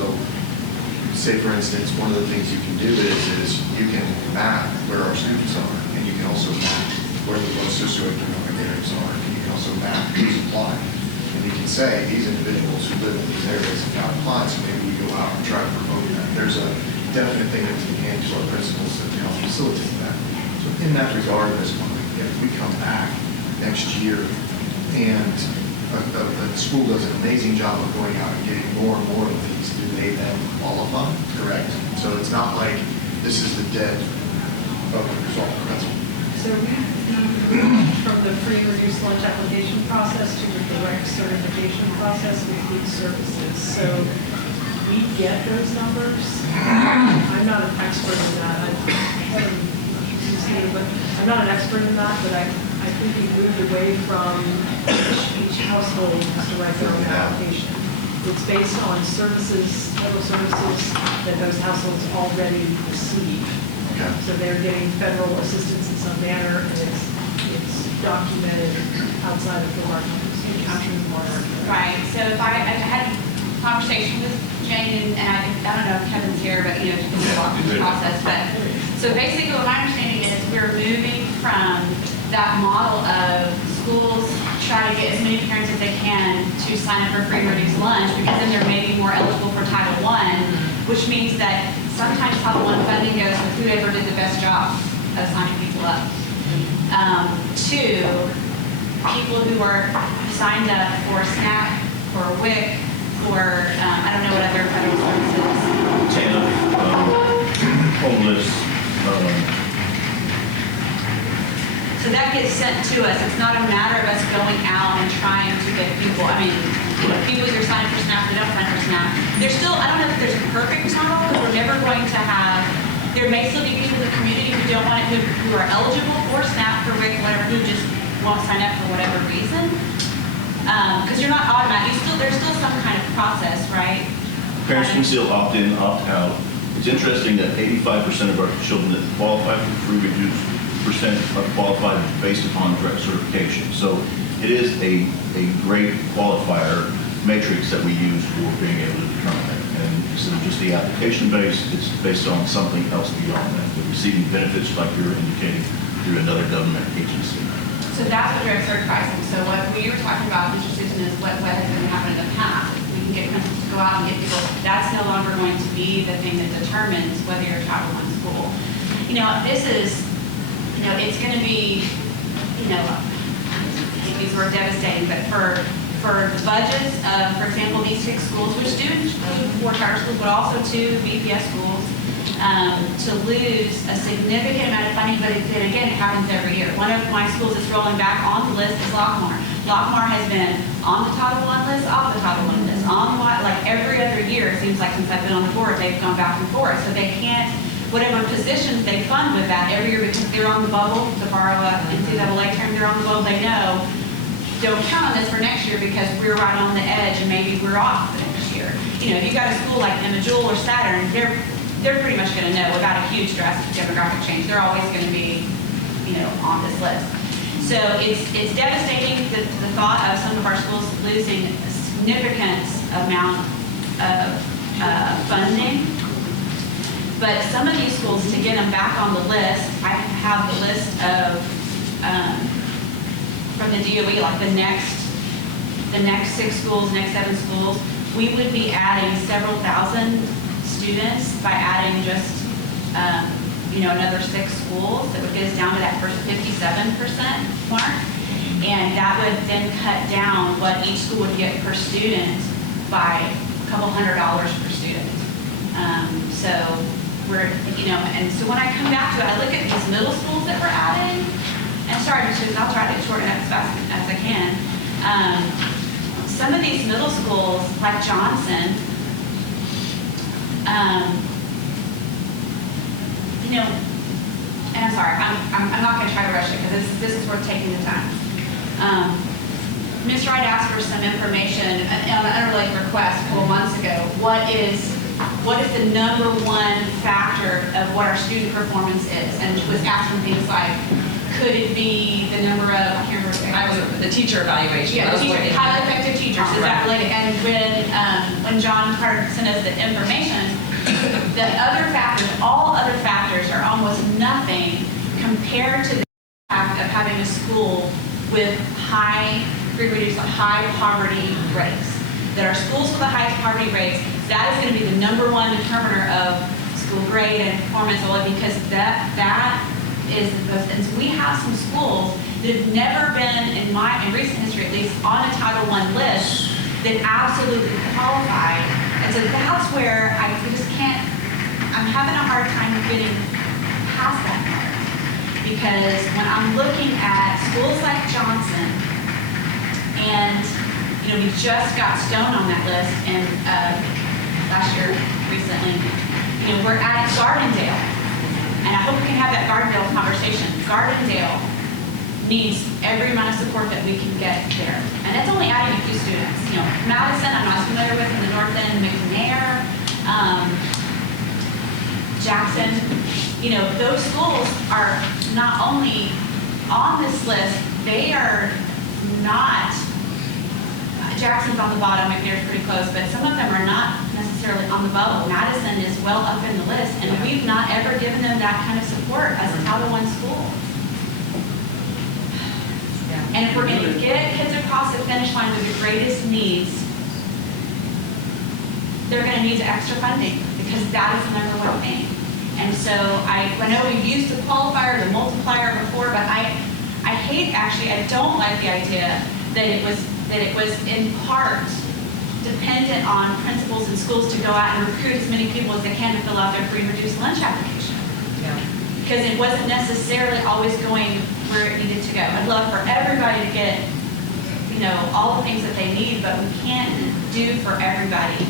say, for instance, one of the things you can do is you can map where our students are, and you can also map where the most socioeconomic areas are, and you can also map who's applied. And you can say, these individuals who live in these areas have not applied, so maybe we go out and try to promote that. There's a definite thing that we can to our principals to help facilitate that. So in that regard, Ms. Monica, if we come back next year and the school does an amazing job of going out and getting more and more of these, do they then qualify? Correct. So it's not like this is the dead result. That's So from the free and reduced lunch application process to the direct certification process with food services. So we get those numbers. I'm not an expert in that. I'm not an expert in that, but I think we moved away from each household has to write their own application. It's based on services, total services that those households already receive. Okay. So they're getting federal assistance in some manner, and it's documented outside of the market. Right, so if I had a conversation with Jane, and I don't know if Kevin's here, but you know, if you can walk through the process, but, so basically what my understanding is we're moving from that model of schools try to get as many parents as they can to sign up for free and reduced lunch, because then they're maybe more eligible for Title I, which means that sometimes Title I funding goes with whoever did the best job of signing people up. Two, people who are signed up for SNAP, for WIC, for, I don't know what other federal services. TANF, homeless. So that gets sent to us. It's not a matter of us going out and trying to get people, I mean, people either sign for SNAP or don't sign for SNAP. There's still, I don't know if there's a perfect model, because we're never going to have, there may still be people in the community who don't want it, who are eligible for SNAP, for WIC, whatever, who just won't sign up for whatever reason. Because you're not automatic. There's still some kind of process, right? Parents can still opt in, opt out. It's interesting that 85% of our children that qualify for free reduced percent are qualified based upon direct certification. So it is a great qualifier matrix that we use for being able to determine that. And instead of just the application base, it's based on something else beyond that. The receiving benefits, like you're indicating, through another government agency. So that's what direct certifies. So what we were talking about, Mr. Susan, is what has been happening in the past. If we can get principals to go out and get people, that's no longer going to be the thing that determines whether you're a Title I school. You know, this is, you know, it's going to be, you know, these were devastating, but for the budgets of, for example, these 6 schools, which do include 4 charter schools, but also 2 BPS schools, to lose a significant amount of funding, but again, it happens every year. One of my schools that's rolling back on the list is Lockmore. Lockmore has been on the Title I list, off the Title I list, on like every other year, it seems like since I've been on the board, they've gone back and forth. So they can't, whatever positions they fund with that every year, because they're on the bubble, to borrow a NCAA term, they're on the bubble, they know, don't count on this for next year because we're right on the edge and maybe we're off the next year. You know, if you've got a school like Emma Jewell or Saturn, they're pretty much going to know without a huge drastic demographic change. They're always going to be, you know, on this list. So it's devastating, the thought of some of our schools losing a significant amount of funding. But some of these schools, to get them back on the list, I have the list of, from the DOE, like the next 6 schools, next 7 schools, we would be adding several thousand students by adding just, you know, another 6 schools. That would get us down to that first 57% mark. And that would then cut down what each school would get per student by a couple $100 per student. So we're, you know, and so when I come back to it, I look at these middle schools that we're adding, and sorry, I'll try to shorten it as fast as I can. Some of these middle schools, like Johnson, you know, and I'm sorry, I'm not going to try to rush it because this is worth taking the time. Ms. Wright asked for some information on an unrelated request a couple months ago. What is the number 1 factor of what our student performance is? And she was asking things like, could it be the number of, I can't remember. The teacher evaluation. Yeah, the teacher, highly effective teachers. Is that related? And when John Carter sent us the information, the other factors, all other factors are almost nothing compared to the fact of having a school with high poverty rates. That our schools with the highest poverty rates, that is going to be the number 1 determiner of school grade and performance, only because that is the most, and so we have some schools that have never been, in recent history at least, on a Title I list that absolutely qualify. And so that's where we just can't, I'm having a hard time getting past that part. Because when I'm looking at schools like Johnson, and, we just got Stone on that list, and last year, recently, we're at Gardendale. And I hope we can have that Gardendale conversation. Gardendale needs every amount of support that we can get there. And that's only adding a few students. Madison, I'm not familiar with in the north end, McNair, Jackson, those schools are not only on this list, they are not, Jackson's on the bottom, McNair's pretty close, but some of them are not necessarily on the bubble. Madison is well up in the list, and we've not ever given them that kind of support as a Title I school. And if we're going to get kids across the finish line with the greatest needs, they're going to need the extra funding, because that is the number one thing. And so I know we've used the qualifier, the multiplier before, but I don't like the idea that it was in part dependent on principals and schools to go out and recruit as many people as they can to fill out their free and reduced lunch application. Because it wasn't necessarily always going where it needed to go. I'd love for everybody to get, all the things that they need, but we can't do for everybody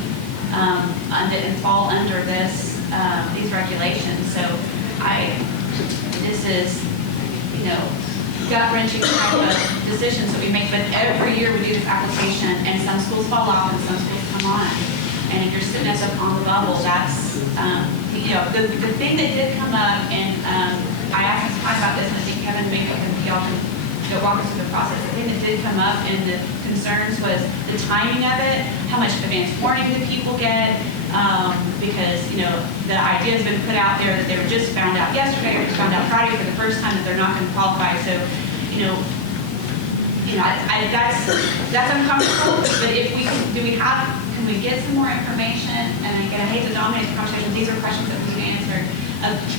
and fall under these regulations. So this is, gut-wrenching type of decisions that we make, but every year we do this application, and some schools fall off and some schools come on. And if you're sitting at the on the bubble, that's, the thing that did come up, and I asked us about this, and I think Kevin may y'all can walk us through the process. The thing that did come up and the concerns was the timing of it, how much advance warning do people get, because, the idea has been put out there that they were just found out yesterday or just found out Friday for the first time that they're not going to qualify. So, that's uncomfortable, but if we can we get some more information? And again, I hate to dominate the conversation. These are questions that we answered.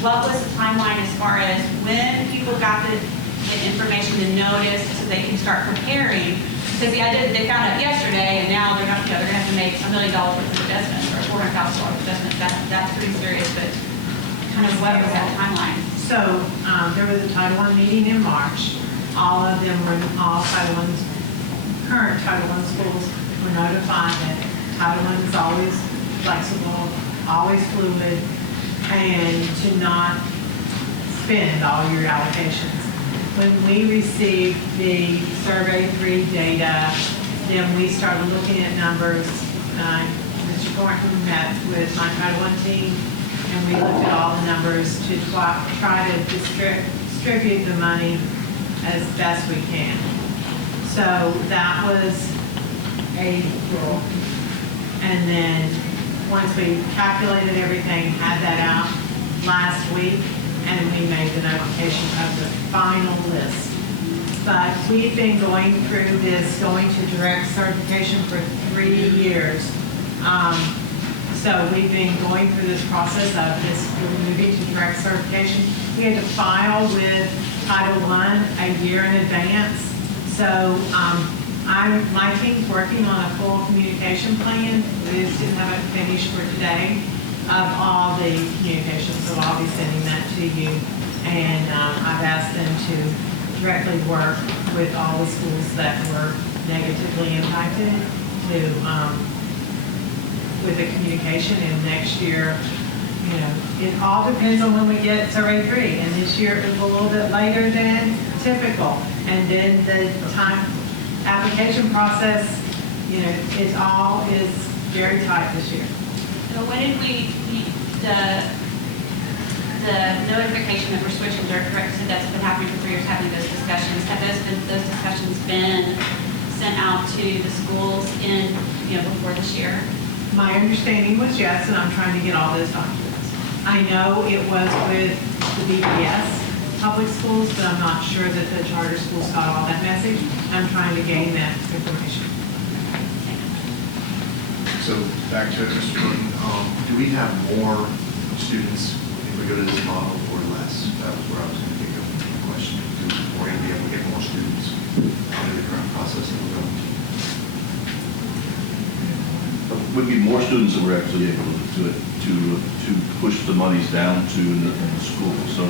What was the timeline as far as when people got the information, the notice, so they can start preparing? Because the idea that they found out yesterday, and now they're not, they're going to have to make $1 million worth of adjustments or $400,000 adjustments. That's pretty serious. But kind of what was that timeline? So there was a Title I meeting in March. All of them were, all Title I's, current Title I schools were notified that Title I is always flexible, always fluid, and to not spend all your allocations. When we received the Survey 3 data, then we started looking at numbers. Mr. Thornton met with my Title I team, and we looked at all the numbers to try to distribute the money as best we can. So that was April. And then once we calculated everything, had that out last week, and we made the notification of the final list. But we've been going through this, going to direct certification for 3 years. So we've been going through this process of this moving to direct certification. We had to file with Title I a year in advance. So my team's working on a full communication plan. We just didn't have it finished for today of all the communications. So I'll be sending that to you. And I've asked them to directly work with all the schools that were negatively impacted with the communication. And next year, it all depends on when we get Survey 3. And this year it was a little bit later than typical. And then the application process, it all is very tight this year. So when did the notification that we're switching to direct, so that's been happening for 3 years, having those discussions, have those discussions been sent out to the schools before this year? My understanding was yes, and I'm trying to get all those documents. I know it was with the BPS public schools, but I'm not sure that the charter schools got all that message. I'm trying to gain that information. So back to Mr. Gordon, do we have more students if we go to this model or less? That was where I was going to pick up the question. We're going to be able to get more students out of the current process that we're going to. Would be more students that we're actually able to push the monies down to in the school. So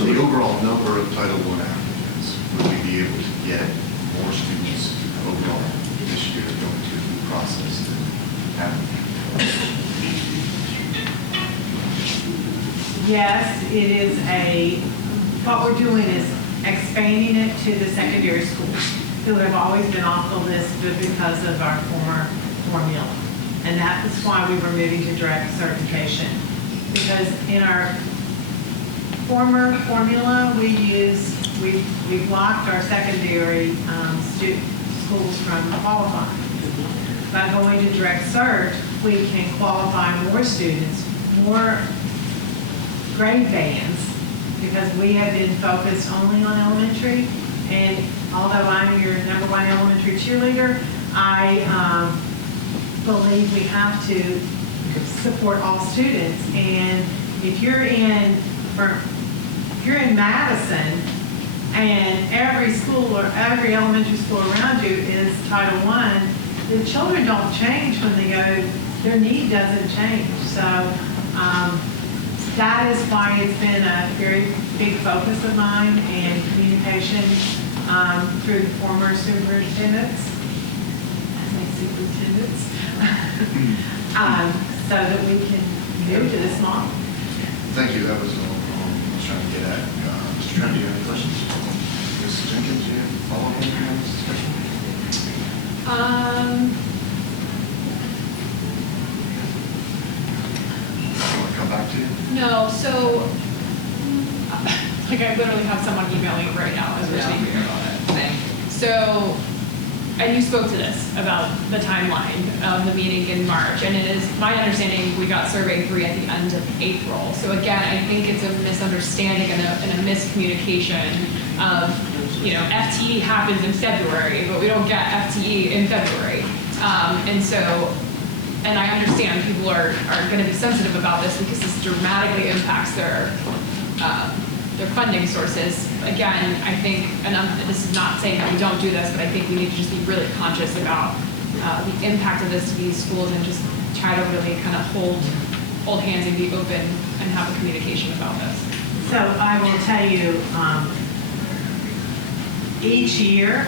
The overall number of Title I applicants, would we be able to get more students overall this year going through the process than happened? Yes, it is what we're doing is expanding it to the secondary schools who have always been off the list because of our former formula. And that is why we were moving to direct certification. Because in our former formula, we blocked our secondary schools from qualifying. By going to direct cert, we can qualify more students, more grade bands, because we have been focused only on elementary. And although I'm your #1 elementary cheerleader, I believe we have to support all students. And if you're in Madison and every school or every elementary school around you is Title I, the children don't change when they go, their need doesn't change. So that is why it's been a very big focus of mine and communication through the former superintendents. So that we can move to this model. Thank you. That was all I was trying to get at. Mr. Trent, do you have any questions? Ms. Jenkins, do you have a follow-up on this discussion? I want to come back to you. No, so, like, I literally have someone emailing right now as we're speaking about it. So, and you spoke to this about the timeline of the meeting in March, and it is my understanding we got survey 3 at the end of April. So again, I think it's a misunderstanding and a miscommunication of, FTE happens in February, but we don't get FTE in February. And I understand people are going to be sensitive about this because this dramatically impacts their funding sources. Again, I think, and this is not saying that we don't do this, but I think we need to just be really conscious about the impact of this to these schools and just try to really kind of hold hands and be open and have a communication about this. So I will tell you, each year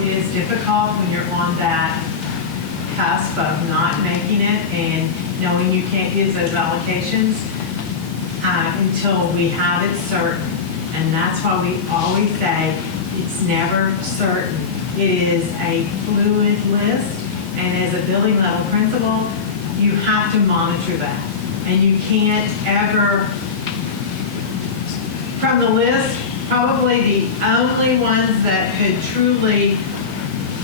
it is difficult when you're on that cusp of not making it and knowing you can't use those allocations until we have it certain. And that's why we always say it's never certain. It is a fluid list, and as a building level principal, you have to monitor that. And you can't ever, from the list, probably the only ones that could truly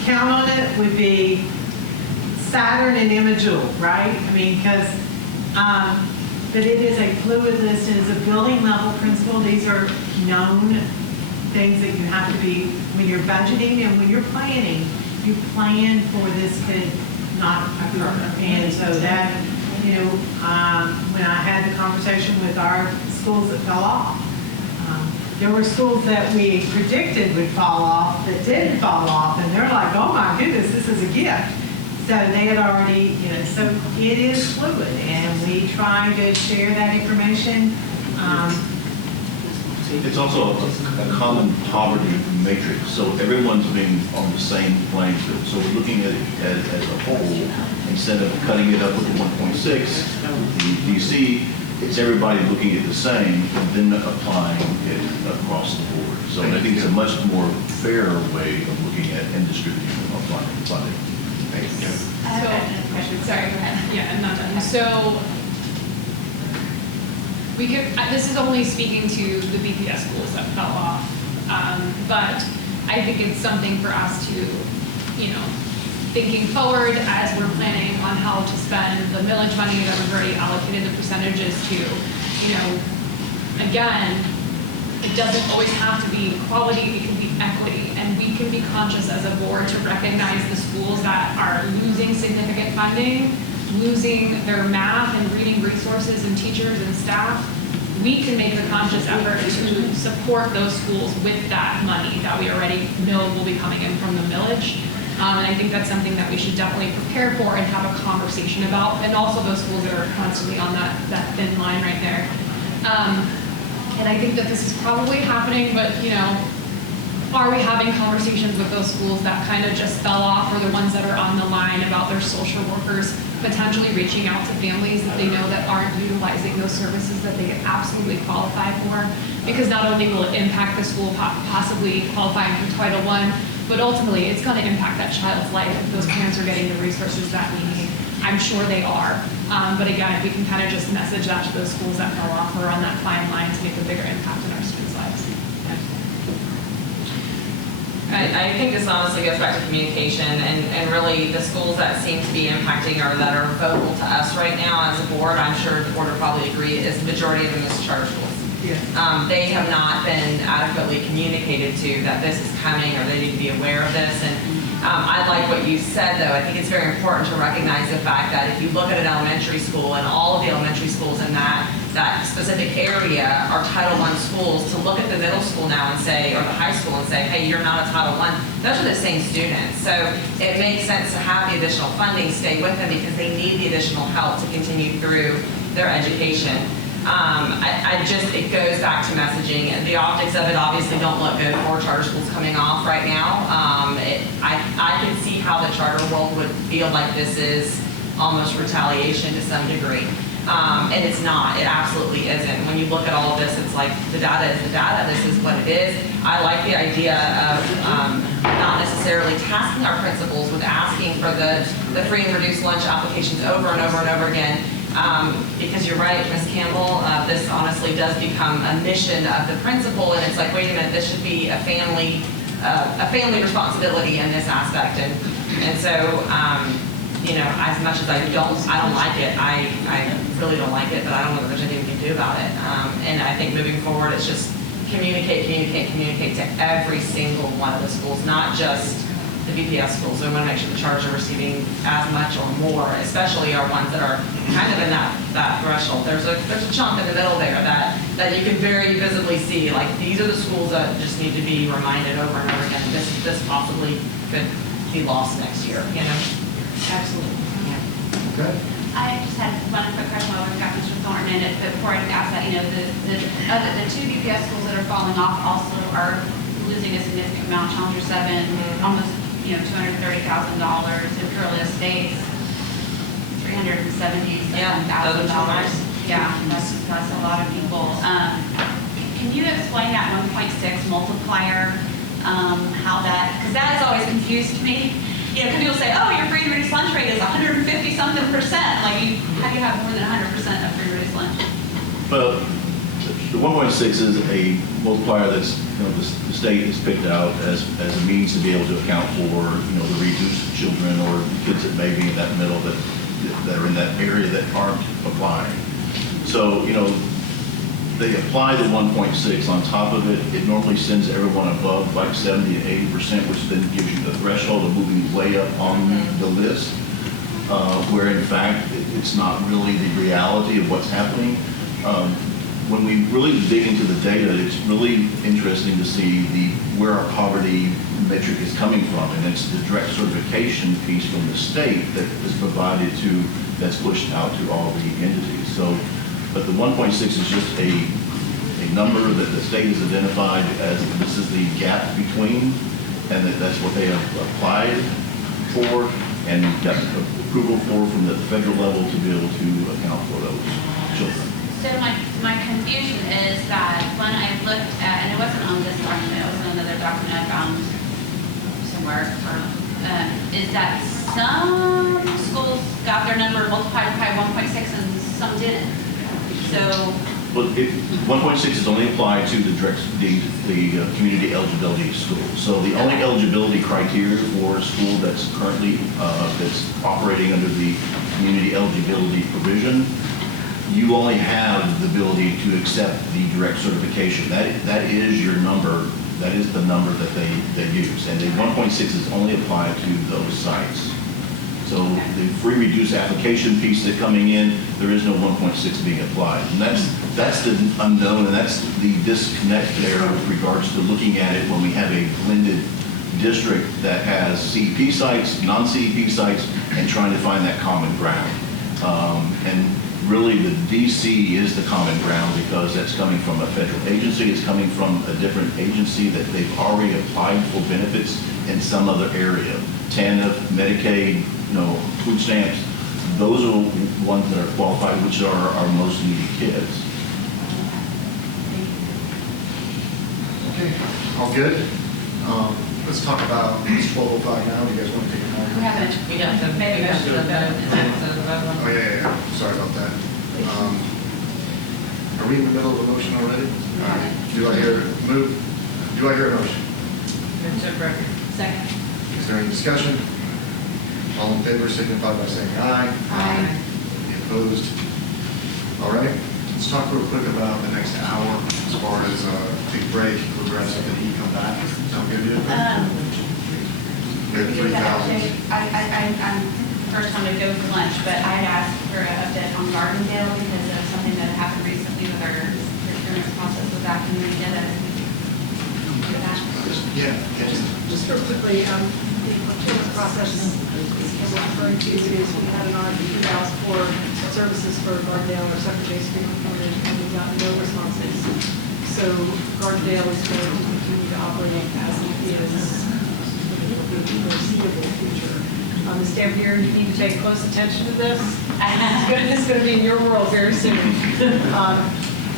count on it would be Saturn and Emma Jewell, right? I mean, because, but it is a fluid list, and as a building level principal, these are known things that you have to be, when you're budgeting and when you're planning, you plan for this to not occur. And so that, when I had the conversation with our schools that fell off, there were schools that we predicted would fall off that didn't fall off, and they're like, oh my goodness, this is a gift. So they had already, so it is fluid, and we try to share that information. It's also a common poverty matrix, so everyone's being on the same playing field. So we're looking at it as a whole, instead of cutting it up with the 1.6, the DC, it's everybody looking at the same and then applying it across the board. So I think it's a much more fair way of looking at and distributing of funding. Thank you. I have a question. Sorry, go ahead. Yeah, I'm not done. So we could, this is only speaking to the BPS schools that fell off, but I think it's something for us to, thinking forward as we're planning on how to spend the millage money that we've already allocated the percentages to, again, it doesn't always have to be quality, it can be equity, and we can be conscious as a board to recognize the schools that are losing significant funding losing their math and reading resources and teachers and staff, we can make a conscious effort to support those schools with that money that we already know will be coming in from the millage. And I think that's something that we should definitely prepare for and have a conversation about, and also those schools that are constantly on that thin line right there. And I think that this is probably happening, but are we having conversations with those schools that kind of just fell off, or the ones that are on the line about their social workers potentially reaching out to families that they know that aren't utilizing those services that they absolutely qualify for? Because not only will it impact the school possibly qualifying for Title I, but ultimately it's going to impact that child's life if those parents are getting the resources that we need. I'm sure they are. But again, if we can kind of just message that to those schools that fell off or on that fine line to make a bigger impact in our students' lives. I think this honestly goes back to communication, and really the schools that seem to be impacting or that are vocal to us right now as a board, I'm sure the board will probably agree, is the majority of them is charter schools. Yeah. They have not been adequately communicated to that this is coming, or they need to be aware of this. And I like what you said, though. I think it's very important to recognize the fact that if you look at an elementary school, and all of the elementary schools in that specific area are Title I schools, to look at the middle school now and say, or the high school and say, hey, you're not a Title I, those are the same students. So it makes sense to have the additional funding stay with them because they need the additional help to continue through their education. It goes back to messaging, and the optics of it obviously don't look good for charter schools coming off right now. I can see how the charter world would feel like this is almost retaliation to some degree. And it's not. It absolutely isn't. When you look at all of this, it's like the data is the data. This is what it is. I like the idea of not necessarily tasking our principals with asking for the free and reduced lunch applications over and over and over again. Because you're right, Ms. Campbell, this honestly does become a mission of the principal, and it's like, wait a minute, this should be a family responsibility in this aspect. And so, as much as I don't like it, I really don't like it, but I don't know that there's anything we can do about it. And I think moving forward, it's just communicate to every single one of the schools, not just the BPS schools. So we want to make sure the charters are receiving as much or more, especially our ones that are kind of in that threshold. There's a chunk in the middle there that you can very visibly see, like these are the schools that just need to be reminded over and over again. This possibly could be lost next year, Absolutely. Yeah. Okay. I just had one quick question while we've got Mr. Thornton in it, but before I ask that, the two BPS schools that are falling off also are losing a significant amount. Challenger 7, almost $230,000. Imperial Estates, $377,000. Yeah, that's a lot of people. Can you explain that 1.6 multiplier? How that? Because that has always confused me. People say, oh, your free and reduced lunch rate is 150-something percent. Like, how do you have more than 100% of free and reduced lunch? Well, the 1.6 is a multiplier that's the state has picked out as a means to be able to account for the reduced children or kids that may be in that middle that are in that area that aren't applying. So they apply the 1.6 on top of it. It normally sends everyone above like 70 to 80%, which then gives you the threshold of moving way up on the list, where in fact it's not really the reality of what's happening. When we really dig into the data, it's really interesting to see where our poverty metric is coming from, and it's the direct certification piece from the state that is provided that's pushed out to all the entities. So, but the 1.6 is just a number that the state has identified as this is the gap between, and that's what they have applied for and got approval for from the federal level to be able to account for those children. So my confusion is that when I looked at, and it wasn't on this document, it was on another document I found somewhere, is that some schools got their number multiplied by 1.6 and some didn't. So. Well, 1.6 is only applied to the community eligibility schools. So the only eligibility criteria for a school that's currently that's operating under the community eligibility provision, you only have the ability to accept the direct certification. That is your number. That is the number that they use. And the 1.6 is only applied to those sites. So the free reduced application piece that coming in, there is no 1.6 being applied. And that's the unknown, and that's the disconnect there with regards to looking at it when we have a blended district that has CEP sites, non-CEP sites, and trying to find that common ground. And really the DC is the common ground because that's coming from a federal agency, it's coming from a different agency that they've already applied for benefits in some other area. TANF, Medicaid, food stamps, those are ones that are qualified, which are our most needy kids. Okay, all good? Let's talk about, it's 12:05 now, do you guys want to take a moment? We have to, maybe we have to vote. Oh, yeah, sorry about that. Are we in the middle of a motion already? All right. Do I hear a motion? Second. Is there any discussion? All in favor signify by saying aye. Aye. Any opposed? All right, let's talk real quick about the next hour as far as take break, progressive, and he come back. Sound good to you? We have 3,000. I'm first one to go for lunch, but I'd asked for an update on Gardendale because of something that happened recently with our procurement process with that. Can we get a? Yeah. Just real quickly, the procurement process is referring to is we had an RFP out for services for Gardendale or second-base component, and we got no responses. So Gardendale is going to continue to operate as it is for the foreseeable future. Ms. Dampier, you need to pay close attention to this. It's going to be in your world very soon.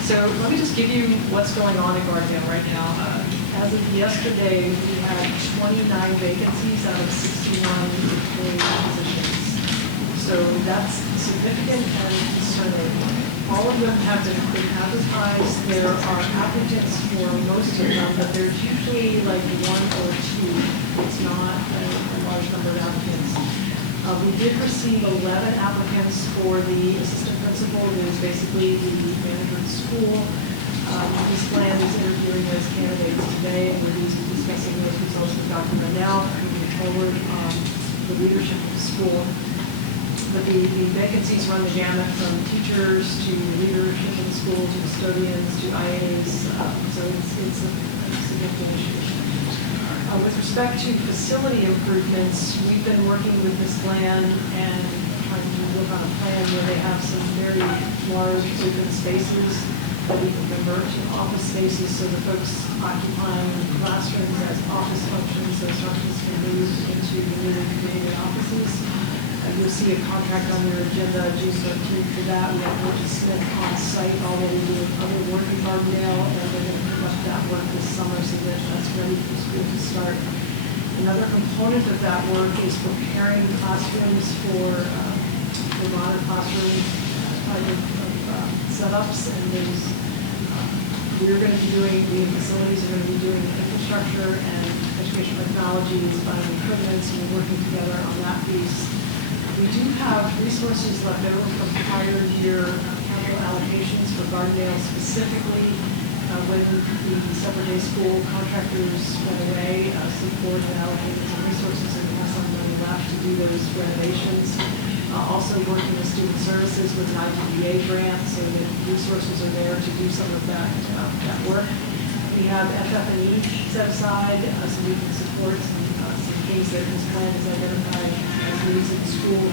So let me just give you what's going on in Gardendale right now. As of yesterday, we had 29 vacancies out of 61 employee positions. So that's significant and concerning. All of them have been advertised. There are applicants for most of them, but there's usually like one or two. It's not a large number of applicants. We did receive 11 applicants for the assistant principal, who is basically the manager of the school. This plan is interviewing those candidates today, and we're discussing those results with Dr. Gardendale, moving forward the leadership of the school. But the vacancies run the gamut from teachers to leadership in the school to custodians to IAs, so it's a significant issue. With respect to facility improvements, we've been working with this land and trying to work on a plan where they have some very large open spaces that we can convert to office spaces so the folks occupying classrooms as office functions, those functions can move into the newly created offices. You'll see a contract on your agenda, June 13th for that. We have Richard Smith on site already doing other work in Gardendale, and they're going to pick up that work this summer so that that's ready for school to start. Another component of that work is preparing classrooms for modern classroom type of setups, and we're going to be doing, the facilities are going to be doing infrastructure and educational technologies, finding equipment, and we're working together on that piece. We do have resources left over from prior year capital allocations for Gardendale specifically. When the separate day school contractors went away, some board had allocated some resources and we have some money left to do those renovations. Also working with student services with an IDEA grant, so that resources are there to do some of that work. We have FF&E set aside so we can support some things that this plan has identified as needs in the school.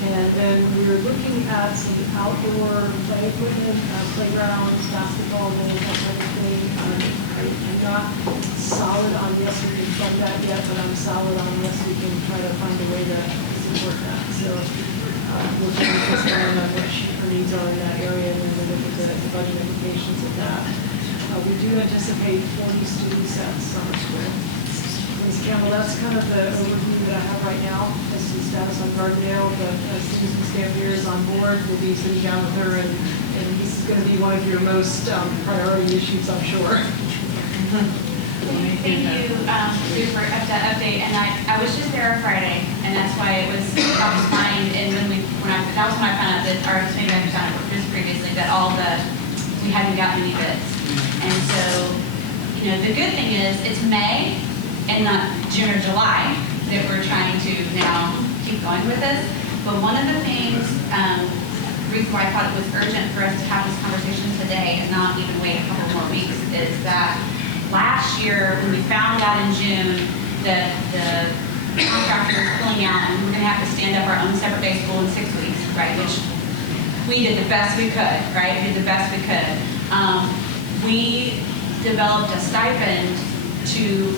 And then we're looking at some outdoor play equipment, playgrounds, basketball, that type of thing. I'm not solid on yes, we can fund that yet, but I'm solid on yes, we can try to find a way to support that. So we're trying to understand what our needs are in that area, and then we'll look at the budget implications of that. We do anticipate 40 students at summer school. Ms. Campbell, that's kind of the overview that I have right now as to the status on Gardendale, but as soon as Ms. Dampier is on board, we'll be sitting down with her, and this is going to be one of your most priority issues, I'm sure. Thank you, Sue, for that update. And I was just there on Friday, and that's why it was top of mind. And that was when I found out that our maybe I found out just previously that we hadn't gotten any bids. And so, the good thing is it's May and not June or July that we're trying to now keep going with this. But one of the things, reason why I thought it was urgent for us to have this conversation today and not even wait a couple more weeks is that last year, when we found out in June that the contractor was pulling out and we were going to have to stand up our own separate day school in 6 weeks, right? Which we did the best we could, right? We did the best we could. We developed a stipend to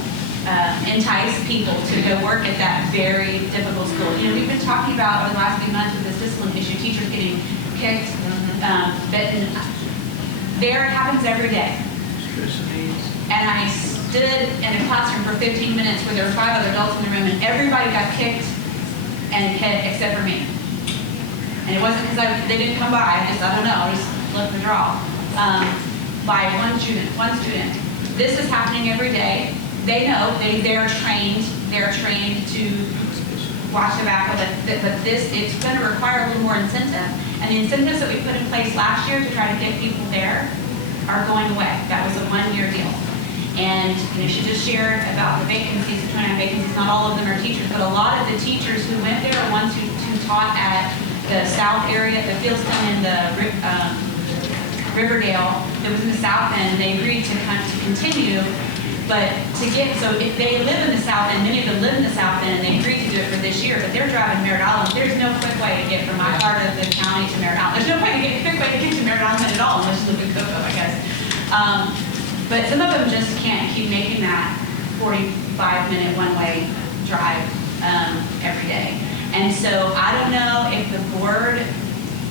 entice people to go work at that very difficult school. You know, we've been talking about over the last few months with this discipline issue, teachers getting kicked, bitten. There, it happens every day. And I stood in a classroom for 15 minutes where there were 5 other adults in the room, and everybody got kicked and hit except for me. And it wasn't because they didn't come by. I don't know, I just let the draw. By one student. This is happening every day. They know, they're trained to watch the back of it, but it's going to require a little more incentive. And the incentives that we put in place last year to try to get people there are going away. That was a one-year deal. And she just shared about the vacancies, the 29 vacancies. Not all of them are teachers, but a lot of the teachers who went there are ones who taught at the south area, the Fieldston and the Riverdale. That was in the south end. They agreed to continue. But so if they live in the South End, many of them live in the South End, and they agreed to do it for this year, but they're driving Merritt Island. There's no quick way to get from my part of the county to Merritt Island. There's no quick way to get to Merritt Island at all, unless you live in Cocoa, I guess. But some of them just can't keep making that 45-minute one-way drive every day. And so I don't know if the board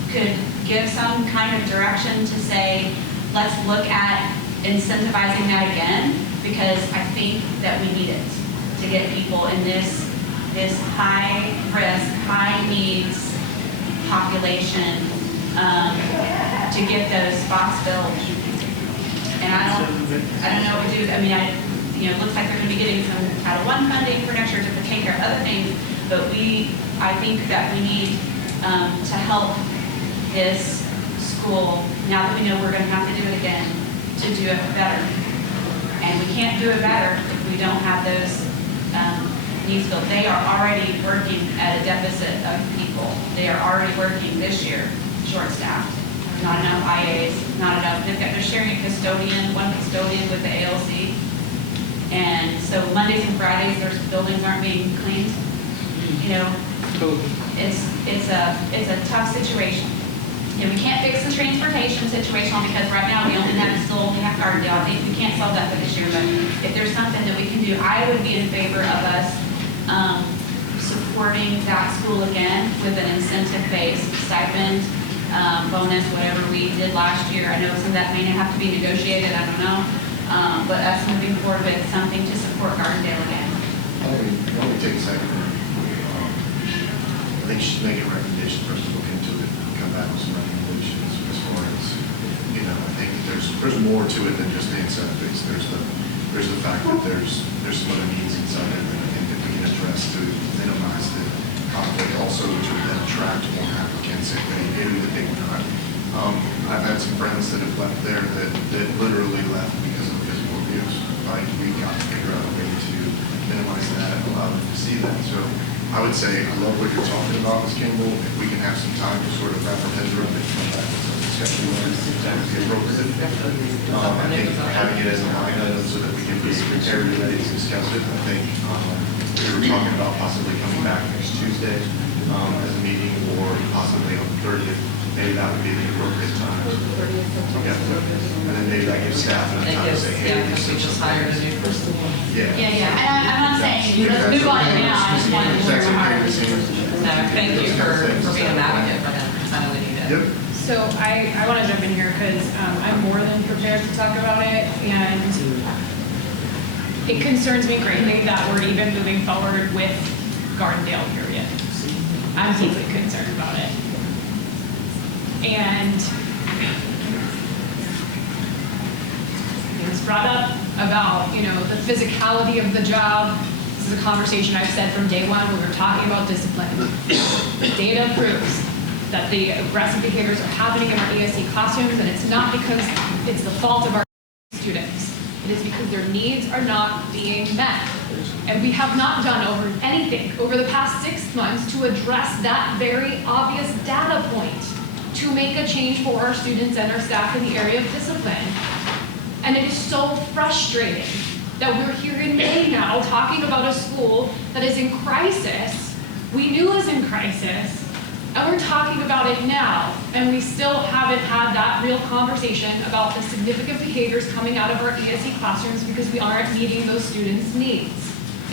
could give some kind of direction to say, let's look at incentivizing that again, because I think that we need it to get people in this high risk, high needs population to get those spots filled. And I don't know what we do. I mean, it looks like they're going to be getting some Title I funding for next year to take care of other things, but I think that we need to help this school, now that we know we're going to have to do it again, to do it better. And we can't do it better if we don't have those needs filled. They are already working at a deficit of people. They are already working this year short-staffed. Not enough IAs, not enough. They're sharing one custodian with the ALC. And so Mondays and Fridays, their buildings aren't being cleaned. It's a tough situation. And we can't fix the transportation situation because right now we only have Gardendale. I think we can't solve that for this year, but if there's something that we can do, I would be in favor of us supporting that school again with an incentive-based stipend, bonus, whatever we did last year. I know some of that may have to be negotiated, I don't know, but us moving forward with something to support Gardendale again. Let me take a second. I think you should make a recommendation for us to look into it and come back with some recommendations as far as, I think there's more to it than just the incentive base. There's the fact that there's some other needs inside it and that we can address to minimize the conflict also, which would then attract more applicants if they knew that they were not. I've had some friends that have left there that literally left because of physical abuse. Like, we got to figure out a way to minimize that and allow them to see that. So I would say, I love what you're talking about, Ms. Kimball. If we can have some time to sort of wrap our heads around it and come back with some discussion on it, that would be appropriate. I think having it as a line item so that we can be prepared and ready to discuss it. I think we were talking about possibly coming back next Tuesday as a meeting, or possibly on the 30th. Maybe that would be the appropriate time. And then maybe that gives staff enough time to say, hey, because we just hired a new person. yeah. Yeah. And I'm not saying, let's move on now. I just wanted to hear No, thank you for being an advocate for them, because I know they need it. Yep. So I want to jump in here because I'm more than prepared to talk about it, and it concerns me greatly that we're even moving forward with Gardendale, period. I'm deeply concerned about it. And it was brought up about, the physicality of the job. This is a conversation I've said from day one when we were talking about discipline. Data proves that the aggressive behaviors are happening in our ESC classrooms, and it's not because it's the fault of our students. It is because their needs are not being met. And we have not done anything over the past 6 months to address that very obvious data point, to make a change for our students and our staff in the area of discipline. And it is so frustrating that we're here in May now talking about a school that is in crisis, we knew was in crisis, and we're talking about it now, and we still haven't had that real conversation about the significant behaviors coming out of our ESE classrooms because we aren't meeting those students' needs.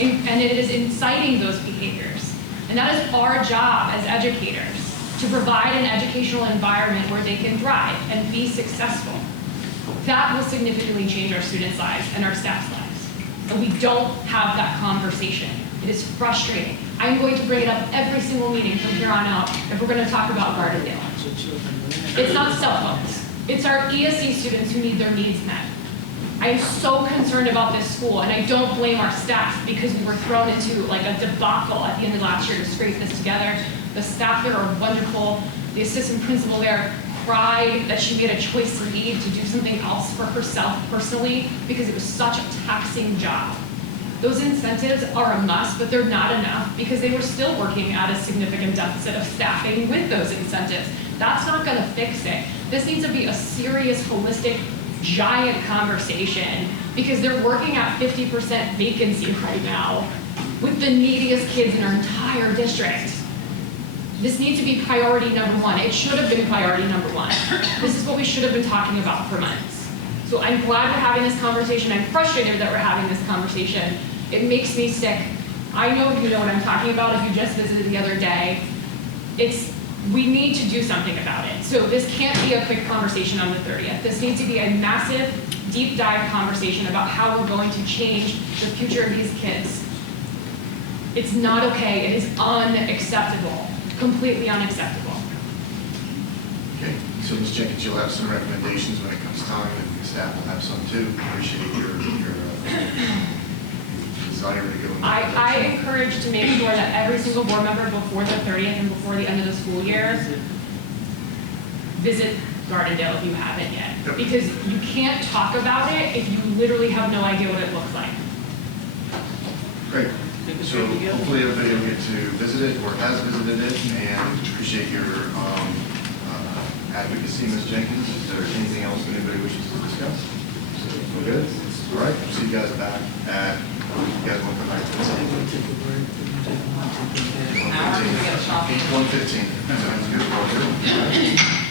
And it is inciting those behaviors. And that is our job as educators, to provide an educational environment where they can thrive and be successful. That will significantly change our students' lives and our staff's lives. And we don't have that conversation. It is frustrating. I'm going to bring it up every single meeting from here on out if we're going to talk about Gardendale. It's not cell phones. It's our ESE students who need their needs met. I am so concerned about this school, and I don't blame our staff because we were thrown into like a debacle at the end of last year to scrape this together. The staff there are wonderful. The assistant principal there cried that she made a choice to leave to do something else for herself personally because it was such a taxing job. Those incentives are a must, but they're not enough because they were still working at a significant deficit of staffing with those incentives. That's not going to fix it. This needs to be a serious, holistic, giant conversation because they're working at 50% vacancy right now with the neediest kids in our entire district. This needs to be priority number one. It should have been priority number one. This is what we should have been talking about for months. So I'm glad we're having this conversation. I'm frustrated that we're having this conversation. It makes me sick. I know you know what I'm talking about if you just visited the other day. We need to do something about it. So this can't be a quick conversation on the 30th. This needs to be a massive, deep dive conversation about how we're going to change the future of these kids. It's not okay. It is unacceptable. Completely unacceptable. Okay, so Ms. Jenkins, you'll have some recommendations when it comes time, and the staff will have some too. Appreciate your desire to go in that I direction. encourage to make sure that every single board member before the 30th and before the end of the school year visit Gardendale if you haven't yet. Yep. Because you can't talk about it if you literally have no idea what it looks like. Great. So hopefully everybody will get to visit it or has visited it, and appreciate your advocacy, Ms. Jenkins. Is there anything else that anybody wishes to discuss? We're good? All right, we'll see you guys back at, you guys want the night? 1:15. Sounds good. Well, good.